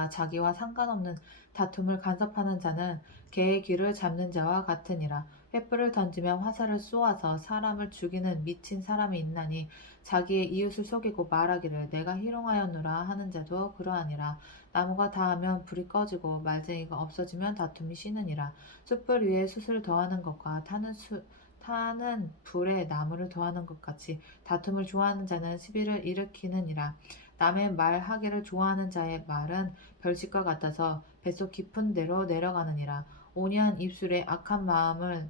자기와 상관없는 다툼을 간섭하는 자는 개의 귀를 잡는 자와 같으니라. 횃불을 던지며 화살을 쏘아서 사람을 죽이는 미친 사람이 있나니 자기의 이웃을 속이고 말하기를 내가 희롱하였노라 하는 자도 그러하니라. 나무가 다하면 불이 꺼지고 말쟁이가 없어지면 다툼이 쉬느니라. 숯불 위에 숯을 더하는 것과 타는 불에 나무를 더하는 것 같이 다툼을 좋아하는 자는 시비를 일으키느니라. 남의 말하기를 좋아하는 자의 말은 별식과 같아서 뱃속 깊은 데로 내려가느니라. 온유한 입술의 악한 마음은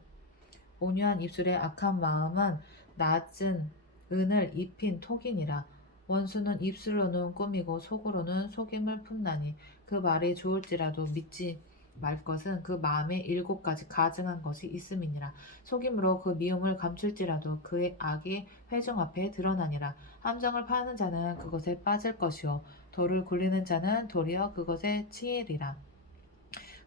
낮은 은을 입힌 톡이니라. 원수는 입술로는 꾸미고 속으로는 속임을 품나니 그 말이 좋을지라도 믿지 말 것은 그 마음에 7가지 가증한 것이 있음이니라. 속임으로 그 미움을 감출지라도 그의 악이 회중 앞에 드러나니라. 함정을 파는 자는 그것에 빠질 것이요 돌을 굴리는 자는 도리어 그것에 치이리라.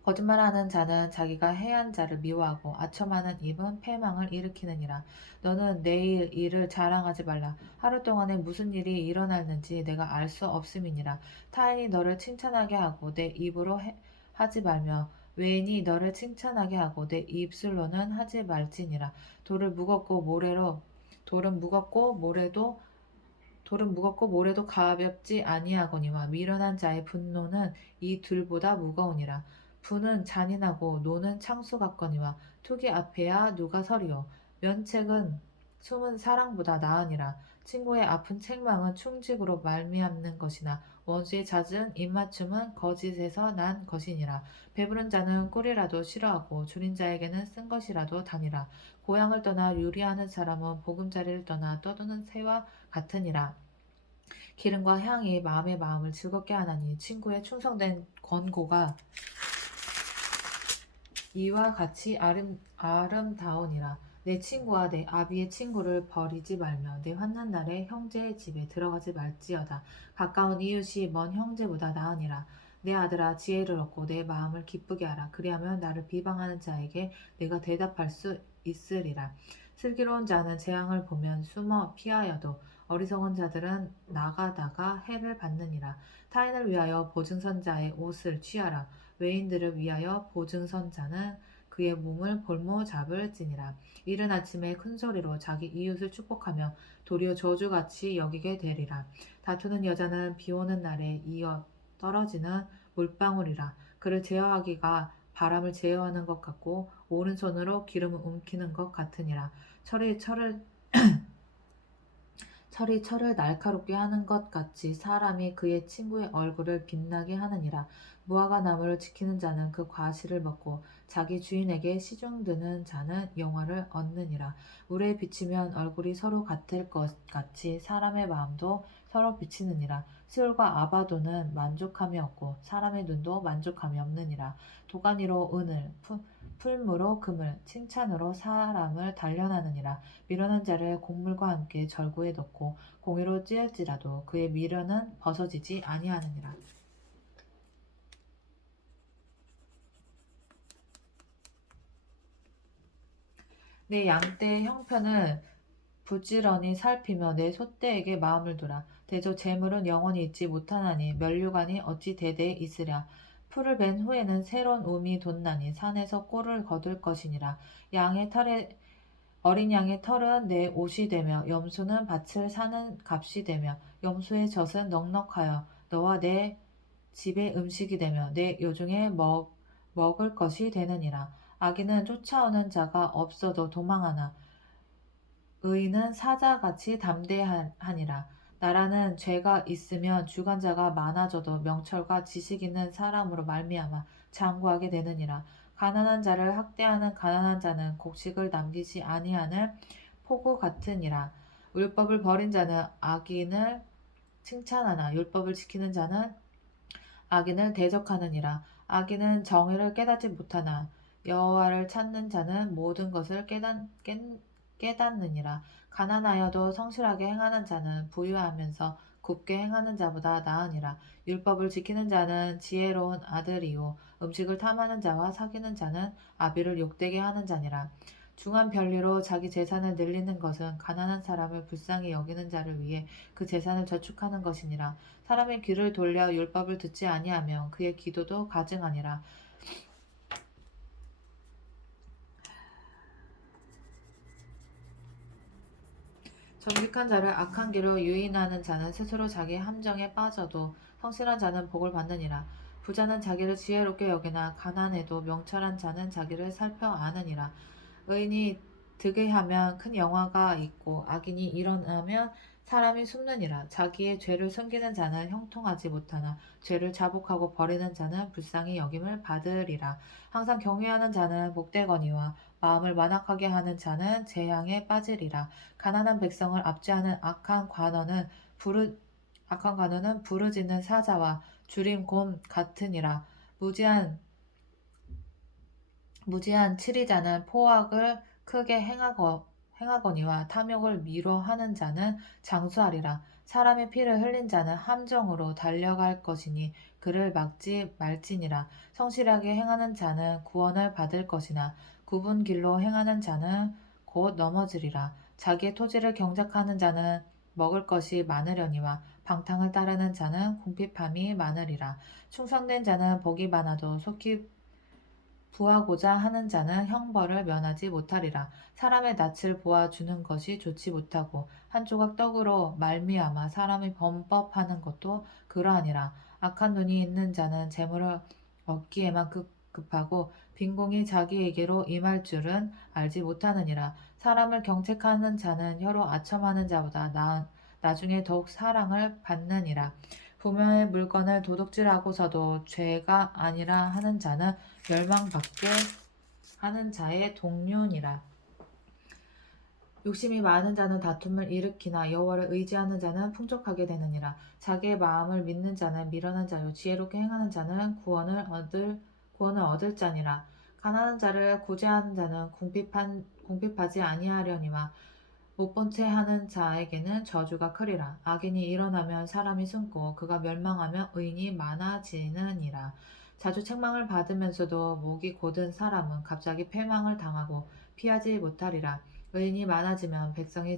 거짓말하는 자는 자기가 해한 자를 미워하고 아첨하는 입은 패망을 일으키느니라. 너는 내일 일을 자랑하지 말라. 하루 동안에 무슨 일이 일어났는지 내가 알 수 없음이니라. 타인이 너를 칭찬하게 하고 내 입으로 하지 말며 외인이 너를 칭찬하게 하고 내 입술로는 하지 말지니라. 돌은 무겁고 모래도 가볍지 아니하거니와 미련한 자의 분노는 이 둘보다 무거우니라. 부는 잔인하고 노는 창수 같거니와 투기 앞에야 누가 서리요. 면책은 숨은 사랑보다 나으니라. 친구의 아픈 책망은 충직으로 말미암는 것이나 원수의 잦은 입맞춤은 거짓에서 난 것이니라. 배부른 자는 꿀이라도 싫어하고 줄인 자에게는 쓴 것이라도 다니라. 고향을 떠나 유리하는 사람은 보금자리를 떠나 떠도는 새와 같으니라. 기름과 향이 마음의 마음을 즐겁게 하나니 친구의 충성된 권고가 이와 같이 아름다우니라. 내 친구와 내 아비의 친구를 버리지 말며 내 환난 날에 형제의 집에 들어가지 말지어다. 가까운 이웃이 먼 형제보다 나으니라. 내 아들아 지혜를 얻고 내 마음을 기쁘게 하라. 그리하면 나를 비방하는 자에게 내가 대답할 수 있으리라. 슬기로운 자는 재앙을 보면 숨어 피하여도 어리석은 자들은 나가다가 해를 받느니라. 타인을 위하여 보증선자의 옷을 취하라. 외인들을 위하여 보증선자는 그의 몸을 볼모 잡을지니라. 이른 아침에 큰 소리로 자기 이웃을 축복하며 도리어 저주같이 여기게 되리라. 다투는 여자는 비 오는 날에 이어 떨어지는 물방울이라. 그를 제어하기가 바람을 제어하는 것 같고 오른손으로 기름을 움키는 것 같으니라. 철이 철을 날카롭게 하는 것 같이 사람이 그의 친구의 얼굴을 빛나게 하느니라. 무화과 나무를 지키는 자는 그 과실을 먹고 자기 주인에게 시중드는 자는 영화를 얻느니라. 물에 비치면 얼굴이 서로 같을 것 같이 사람의 마음도 서로 비치느니라. 스올과 아바도는 만족함이 없고 사람의 눈도 만족함이 없느니라. 도가니로 은을, 풀무로 금을, 칭찬으로 사람을 단련하느니라. 미련한 자를 곡물과 함께 절구에 넣고 공의로 찌을지라도 그의 미련은 벗어지지 아니하느니라. 내 양떼의 형편을 부지런히 살피며 내 소떼에게 마음을 두라. 대저 재물은 영원히 있지 못하나니 면류관이 어찌 대대에 있으랴. 풀을 벤 후에는 새로운 움이 돋나니 산에서 꼴을 거둘 것이니라. 양의 털에 어린 양의 털은 내 옷이 되며 염소는 밭을 사는 값이 되며 염소의 젖은 넉넉하여 너와 내 집의 음식이 되며 내 요중에 먹을 것이 되느니라. 악인은 쫓아오는 자가 없어도 도망하나 의인은 사자같이 담대하니라. 나라는 죄가 있으면 주관자가 많아져도 명철과 지식 있는 사람으로 말미암아 장구하게 되느니라. 가난한 자를 학대하는 가난한 자는 곡식을 남기지 아니하는 포구 같으니라. 율법을 버린 자는 악인을 칭찬하나 율법을 지키는 자는 악인을 대적하느니라. 악인은 정의를 깨닫지 못하나 여호와를 찾는 자는 모든 것을 깨닫느니라. 가난하여도 성실하게 행하는 자는 부유하면서 굽게 행하는 자보다 나으니라. 율법을 지키는 자는 지혜로운 아들이요 음식을 탐하는 자와 사귀는 자는 아비를 욕되게 하는 자니라. 중한 별리로 자기 재산을 늘리는 것은 가난한 사람을 불쌍히 여기는 자를 위해 그 재산을 저축하는 것이니라. 사람의 귀를 돌려 율법을 듣지 아니하면 그의 기도도 가증하니라. 정직한 자를 악한 길로 유인하는 자는 스스로 자기 함정에 빠져도 성실한 자는 복을 받느니라. 부자는 자기를 지혜롭게 여기나 가난해도 명철한 자는 자기를 살펴 아느니라. 의인이 득의하면 큰 영화가 있고 악인이 일어나면 사람이 숨느니라. 자기의 죄를 숨기는 자는 형통하지 못하나 죄를 자복하고 버리는 자는 불쌍히 여김을 받으리라. 항상 경외하는 자는 복되거니와 마음을 완악하게 하는 자는 재앙에 빠지리라. 가난한 백성을 압제하는 악한 관원은 부르짖는 사자와 주림 곰 같으니라. 무지한 치리자는 포악을 크게 행하거니와 탐욕을 미뤄 하는 자는 장수하리라. 사람의 피를 흘린 자는 함정으로 달려갈 것이니 그를 막지 말지니라. 성실하게 행하는 자는 구원을 받을 것이나 굽은 길로 행하는 자는 곧 넘어지리라. 자기의 토지를 경작하는 자는 먹을 것이 많으려니와 방탕을 따르는 자는 궁핍함이 많으리라. 충성된 자는 복이 많아도 속히 부하고자 하는 자는 형벌을 면하지 못하리라. 사람의 낯을 보아주는 것이 좋지 못하고 한 조각 떡으로 말미암아 사람이 범법하는 것도 그러하니라. 악한 눈이 있는 자는 재물을 얻기에만 급하고 빈공이 자기에게로 임할 줄은 알지 못하느니라. 사람을 경책하는 자는 혀로 아첨하는 자보다 나중에 더욱 사랑을 받느니라. 부모의 물건을 도둑질하고서도 죄가 아니라 하는 자는 멸망받게 하는 자의 동료니라. 욕심이 많은 자는 다툼을 일으키나 여호와를 의지하는 자는 풍족하게 되느니라. 자기의 마음을 믿는 자는 미련한 자요 지혜롭게 행하는 자는 구원을 얻을 자니라. 가난한 자를 구제하는 자는 궁핍하지 아니하려니와 못본 채 하는 자에게는 저주가 크리라. 악인이 일어나면 사람이 숨고 그가 멸망하면 의인이 많아지느니라. 자주 책망을 받으면서도 목이 곧은 사람은 갑자기 패망을 당하고 피하지 못하리라. 의인이 많아지면 백성이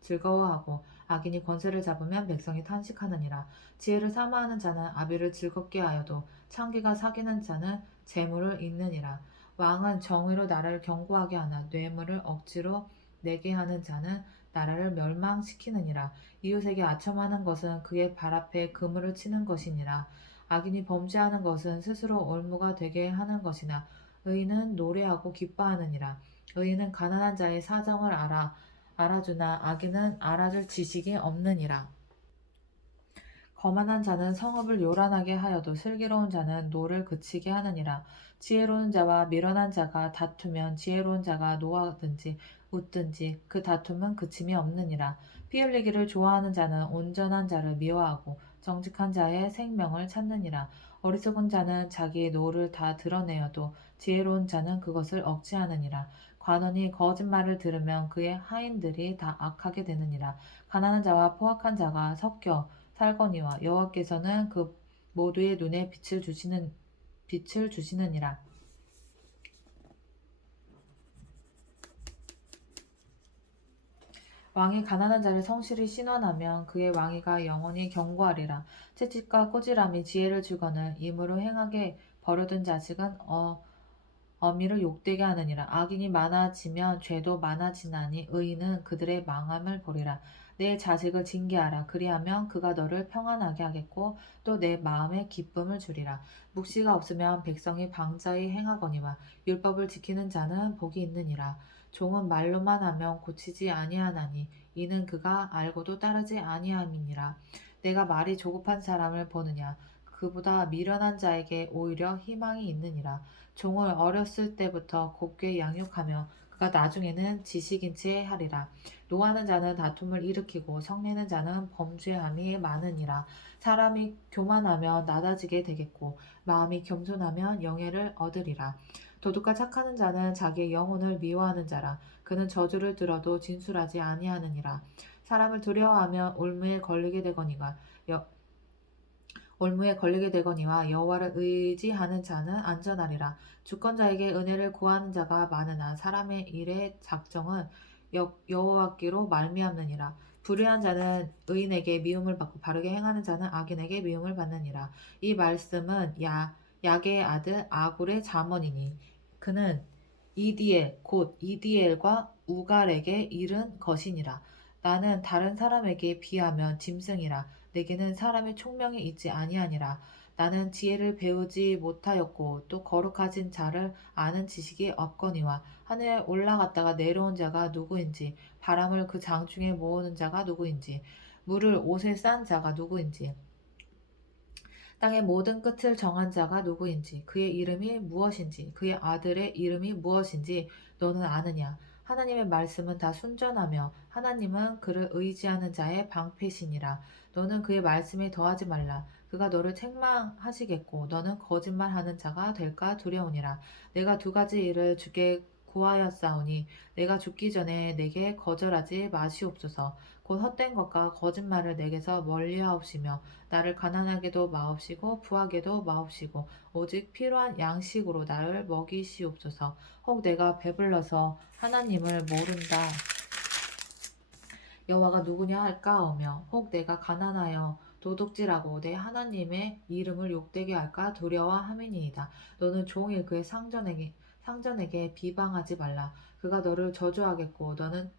즐거워하고 악인이 권세를 잡으면 백성이 탄식하느니라. 지혜를 사모하는 자는 아비를 즐겁게 하여도 창기가 사귀는 자는 재물을 잃느니라. 왕은 정의로 나라를 견고하게 하나 뇌물을 억지로 내게 하는 자는 나라를 멸망시키느니라. 이웃에게 아첨하는 것은 그의 발 앞에 그물을 치는 것이니라. 악인이 범죄하는 것은 스스로 올무가 되게 하는 것이나 의인은 노래하고 기뻐하느니라. 의인은 가난한 자의 사정을 알아주나 악인은 알아줄 지식이 없느니라. 거만한 자는 성읍을 요란하게 하여도 슬기로운 자는 노를 그치게 하느니라. 지혜로운 자와 미련한 자가 다투면 지혜로운 자가 노하든지 웃든지 그 다툼은 그침이 없느니라. 피 흘리기를 좋아하는 자는 온전한 자를 미워하고 정직한 자의 생명을 찾느니라. 어리석은 자는 자기의 노를 다 드러내어도 지혜로운 자는 그것을 억제하느니라. 관원이 거짓말을 들으면 그의 하인들이 다 악하게 되느니라. 가난한 자와 포악한 자가 섞여 살거니와 여호와께서는 그 모두의 눈에 빛을 주시느니라. 왕이 가난한 자를 성실히 신원하면 그의 왕위가 영원히 견고하리라. 채찍과 꼬지람이 지혜를 주거늘 임으로 행하게 버려둔 자식은 어미를 욕되게 하느니라. 악인이 많아지면 죄도 많아지나니 의인은 그들의 망함을 보리라. 내 자식을 징계하라. 그리하면 그가 너를 평안하게 하겠고 또 내 마음에 기쁨을 주리라. 묵시가 없으면 백성이 방자히 행하거니와 율법을 지키는 자는 복이 있느니라. 종은 말로만 하면 고치지 아니하나니 이는 그가 알고도 따르지 아니함이니라. 내가 말이 조급한 사람을 보느냐 그보다 미련한 자에게 오히려 희망이 있느니라. 종을 어렸을 때부터 곱게 양육하며 그가 나중에는 지식인 채 하리라. 노하는 자는 다툼을 일으키고 성내는 자는 범죄함이 많으니라. 사람이 교만하면 낮아지게 되겠고 마음이 겸손하면 영예를 얻으리라. 도둑과 착하는 자는 자기의 영혼을 미워하는 자라. 그는 저주를 들어도 진술하지 아니하느니라. 사람을 두려워하면 올무에 걸리게 되거니와 여호와를 의지하는 자는 안전하리라. 주권자에게 은혜를 구하는 자가 많으나 사람의 일의 작정은 여호와께로 말미암느니라. 불의한 자는 의인에게 미움을 받고 바르게 행하는 자는 악인에게 미움을 받느니라. 이 말씀은 야게의 아들 아굴의 잠언이니 그는 이디엘 곧 이디엘과 우갈에게 이른 것이니라. 나는 다른 사람에게 비하면 짐승이라. 내게는 사람의 총명이 있지 아니하니라. 나는 지혜를 배우지 못하였고 또 거룩하진 자를 아는 지식이 없거니와 하늘에 올라갔다가 내려온 자가 누구인지 바람을 그 장중에 모으는 자가 누구인지 물을 옷에 싼 자가 누구인지 땅의 모든 끝을 정한 자가 누구인지 그의 이름이 무엇인지 그의 아들의 이름이 무엇인지 너는 아느냐. 하나님의 말씀은 다 순전하며 하나님은 그를 의지하는 자의 방패시니라. 너는 그의 말씀에 더하지 말라. 그가 너를 책망하시겠고 너는 거짓말하는 자가 될까 두려우니라. 내가 두 가지 일을 주께 구하였사오니 내가 죽기 전에 내게 거절하지 마시옵소서. 곧 헛된 것과 거짓말을 내게서 멀리하옵시며 나를 가난하게도 마옵시고 부하게도 마옵시고 오직 필요한 양식으로 나를 먹이시옵소서. 혹 내가 배불러서 하나님을 모른다 여호와가 누구냐 할까하며 혹 내가 가난하여 도둑질하고 내 하나님의 이름을 욕되게 할까 두려워함이니이다. 너는 종일 그의 상전에게 비방하지 말라. 그가 너를 저주하겠고 너는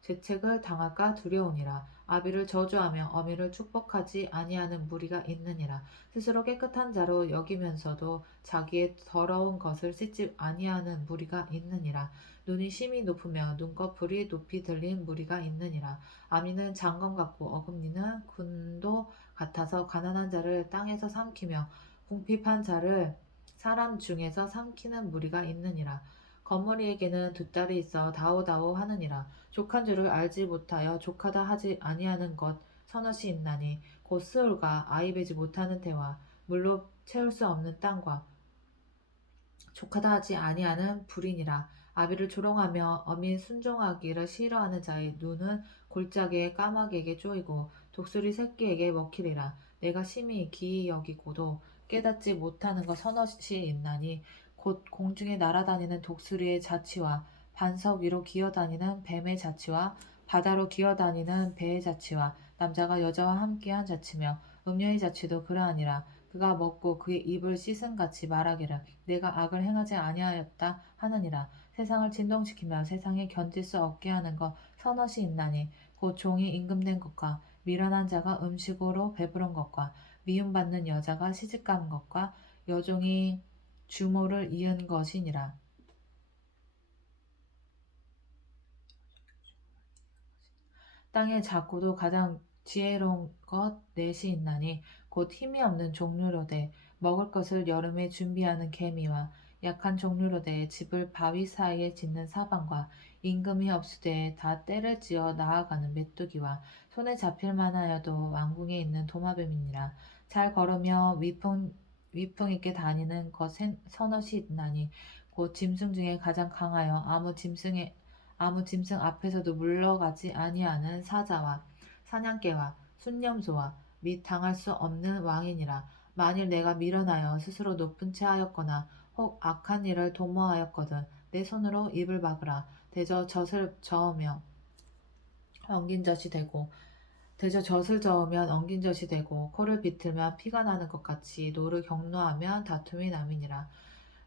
죄책을 당할까 두려우니라. 아비를 저주하며 어미를 축복하지 아니하는 무리가 있느니라. 스스로 깨끗한 자로 여기면서도 자기의 더러운 것을 씻지 아니하는 무리가 있느니라. 눈이 심히 높으며 눈꺼풀이 높이 들린 무리가 있느니라. 아미는 장검 같고 어금니는 군도 같아서 가난한 자를 땅에서 삼키며 궁핍한 자를 사람 중에서 삼키는 무리가 있느니라. 거머리에게는 두 딸이 있어 다오다오 하느니라. 족한 줄을 알지 못하여 족하다 하지 아니하는 것 서너시 있나니 곧 스올과 아이 베지 못하는 태와 물로 채울 수 없는 땅과 족하다 하지 아니하는 불이니라. 아비를 조롱하며 어미 순종하기를 싫어하는 자의 눈은 골짜기의 까마귀에게 쪼이고 독수리 새끼에게 먹히리라. 내가 심히 기이 여기고도 깨닫지 못하는 것 서너시 있나니 곧 공중에 날아다니는 독수리의 자치와 반석 위로 기어다니는 뱀의 자치와 바다로 기어다니는 배의 자치와 남자가 여자와 함께한 자치며 음녀의 자치도 그러하니라. 그가 먹고 그의 입을 씻음같이 말하기를 내가 악을 행하지 아니하였다 하느니라. 세상을 진동시키며 세상에 견딜 수 없게 하는 것 서너시 있나니 곧 종이 임금된 것과 미련한 자가 음식으로 배부른 것과 미움받는 여자가 시집간 것과 여종이 주모를 이은 것이니라. 땅의 작고도 가장 지혜로운 것 넷이 있나니 곧 힘이 없는 종류로되 먹을 것을 여름에 준비하는 개미와 약한 종류로되 집을 바위 사이에 짓는 사방과 임금이 없으되 다 때를 지어 나아가는 메뚜기와 손에 잡힐 만하여도 왕궁에 있는 도마뱀이니라. 잘 걸으며 위풍 있게 다니는 것 서너시 있나니 곧 짐승 중에 가장 강하여 아무 짐승 앞에서도 물러가지 아니하는 사자와 사냥개와 순념소와 및 당할 수 없는 왕이니라. 만일 내가 미련하여 스스로 높은 채 하였거나 혹 악한 일을 도모하였거든 내 손으로 입을 막으라. 대저 젖을 저으며 엉긴 젖이 되고 대저 젖을 저으면 엉긴 젖이 되고 코를 비틀면 피가 나는 것 같이 노를 격노하면 다툼이 남이니라.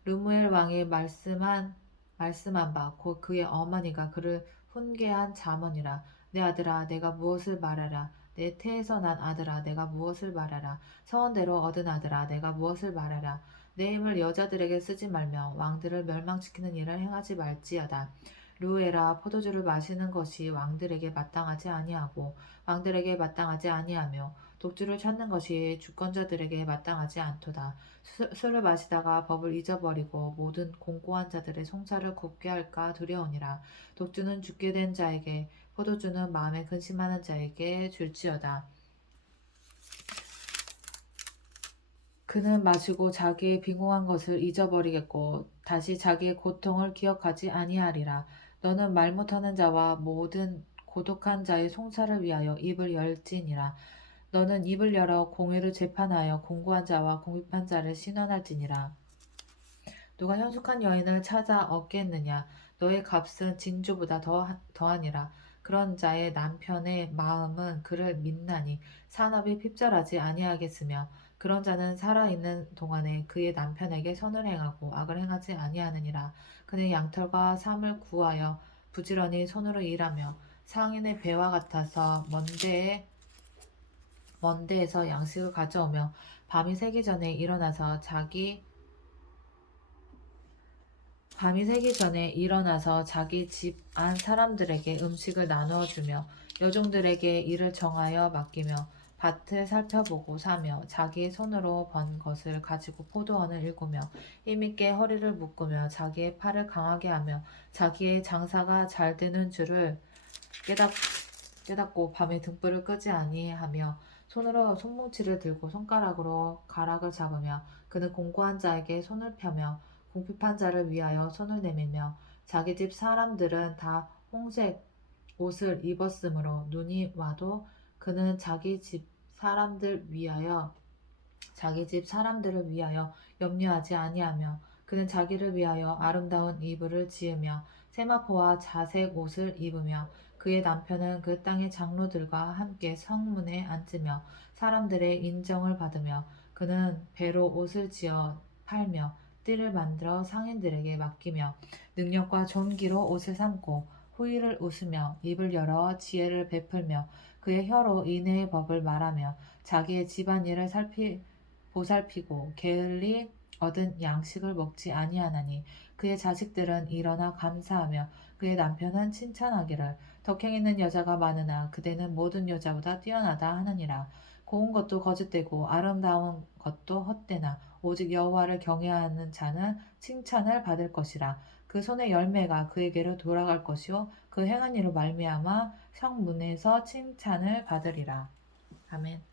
르무엘 왕이 말씀한 바 곧 그의 어머니가 그를 훈계한 잠언이라. 내 아들아 내가 무엇을 말하라. 내 태에서 난 아들아 내가 무엇을 말하라. 서원대로 얻은 아들아 내가 무엇을 말하라. 내 힘을 여자들에게 쓰지 말며 왕들을 멸망시키는 일을 행하지 말지어다. 루에라 포도주를 마시는 것이 왕들에게 마땅하지 아니하고 왕들에게 마땅하지 아니하며 독주를 찾는 것이 주권자들에게 마땅하지 않도다. 술을 마시다가 법을 잊어버리고 모든 공고한 자들의 송사를 굽게 할까 두려우니라. 독주는 죽게 된 자에게 포도주는 마음에 근심하는 자에게 줄지어다. 그는 마시고 자기의 빈궁한 것을 잊어버리겠고 다시 자기의 고통을 기억하지 아니하리라. 너는 말 못하는 자와 모든 고독한 자의 송사를 위하여 입을 열지니라. 너는 입을 열어 공의를 재판하여 공고한 자와 공핍한 자를 신원할지니라. 누가 현숙한 여인을 찾아 얻겠느냐? 너의 값은 진주보다 더하니라. 그런 자의 남편의 마음은 그를 믿나니 산업이 핍절하지 아니하겠으며 그런 자는 살아있는 동안에 그의 남편에게 선을 행하고 악을 행하지 아니하느니라. 그는 양털과 삼을 구하여 부지런히 손으로 일하며 상인의 배와 같아서 먼 데에서 양식을 가져오며 밤이 새기 전에 일어나서 자기 집 안 사람들에게 음식을 나누어 주며 여종들에게 일을 정하여 맡기며 밭을 살펴보고 사며 자기의 손으로 번 것을 가지고 포도원을 일구며 힘있게 허리를 묶으며 자기의 팔을 강하게 하며 자기의 장사가 잘 되는 줄을 깨닫고 밤에 등불을 끄지 아니하며 손으로 손뭉치를 들고 손가락으로 가락을 잡으며 그는 공고한 자에게 손을 펴며 궁핍한 자를 위하여 손을 내밀며 자기 집 사람들은 다 홍색 옷을 입었으므로 눈이 와도 그는 자기 집 사람들을 위하여 염려하지 아니하며 그는 자기를 위하여 아름다운 이불을 지으며 세마포와 자색 옷을 입으며 그의 남편은 그 땅의 장로들과 함께 성문에 앉으며 사람들의 인정을 받으며 그는 배로 옷을 지어 팔며 띠를 만들어 상인들에게 맡기며 능력과 존귀로 옷을 삼고 후일을 웃으며 입을 열어 지혜를 베풀며 그의 혀로 인애의 법을 말하며 자기의 집안일을 보살피고 게을리 얻은 양식을 먹지 아니하나니 그의 자식들은 일어나 감사하며 그의 남편은 칭찬하기를 덕행 있는 여자가 많으나 그대는 모든 여자보다 뛰어나다 하느니라. 고운 것도 거짓되고 아름다운 것도 헛되나 오직 여호와를 경외하는 자는 칭찬을 받을 것이라. 그 손의 열매가 그에게로 돌아갈 것이요 그 행한 일로 말미암아 성문에서 칭찬을 받으리라. 아멘.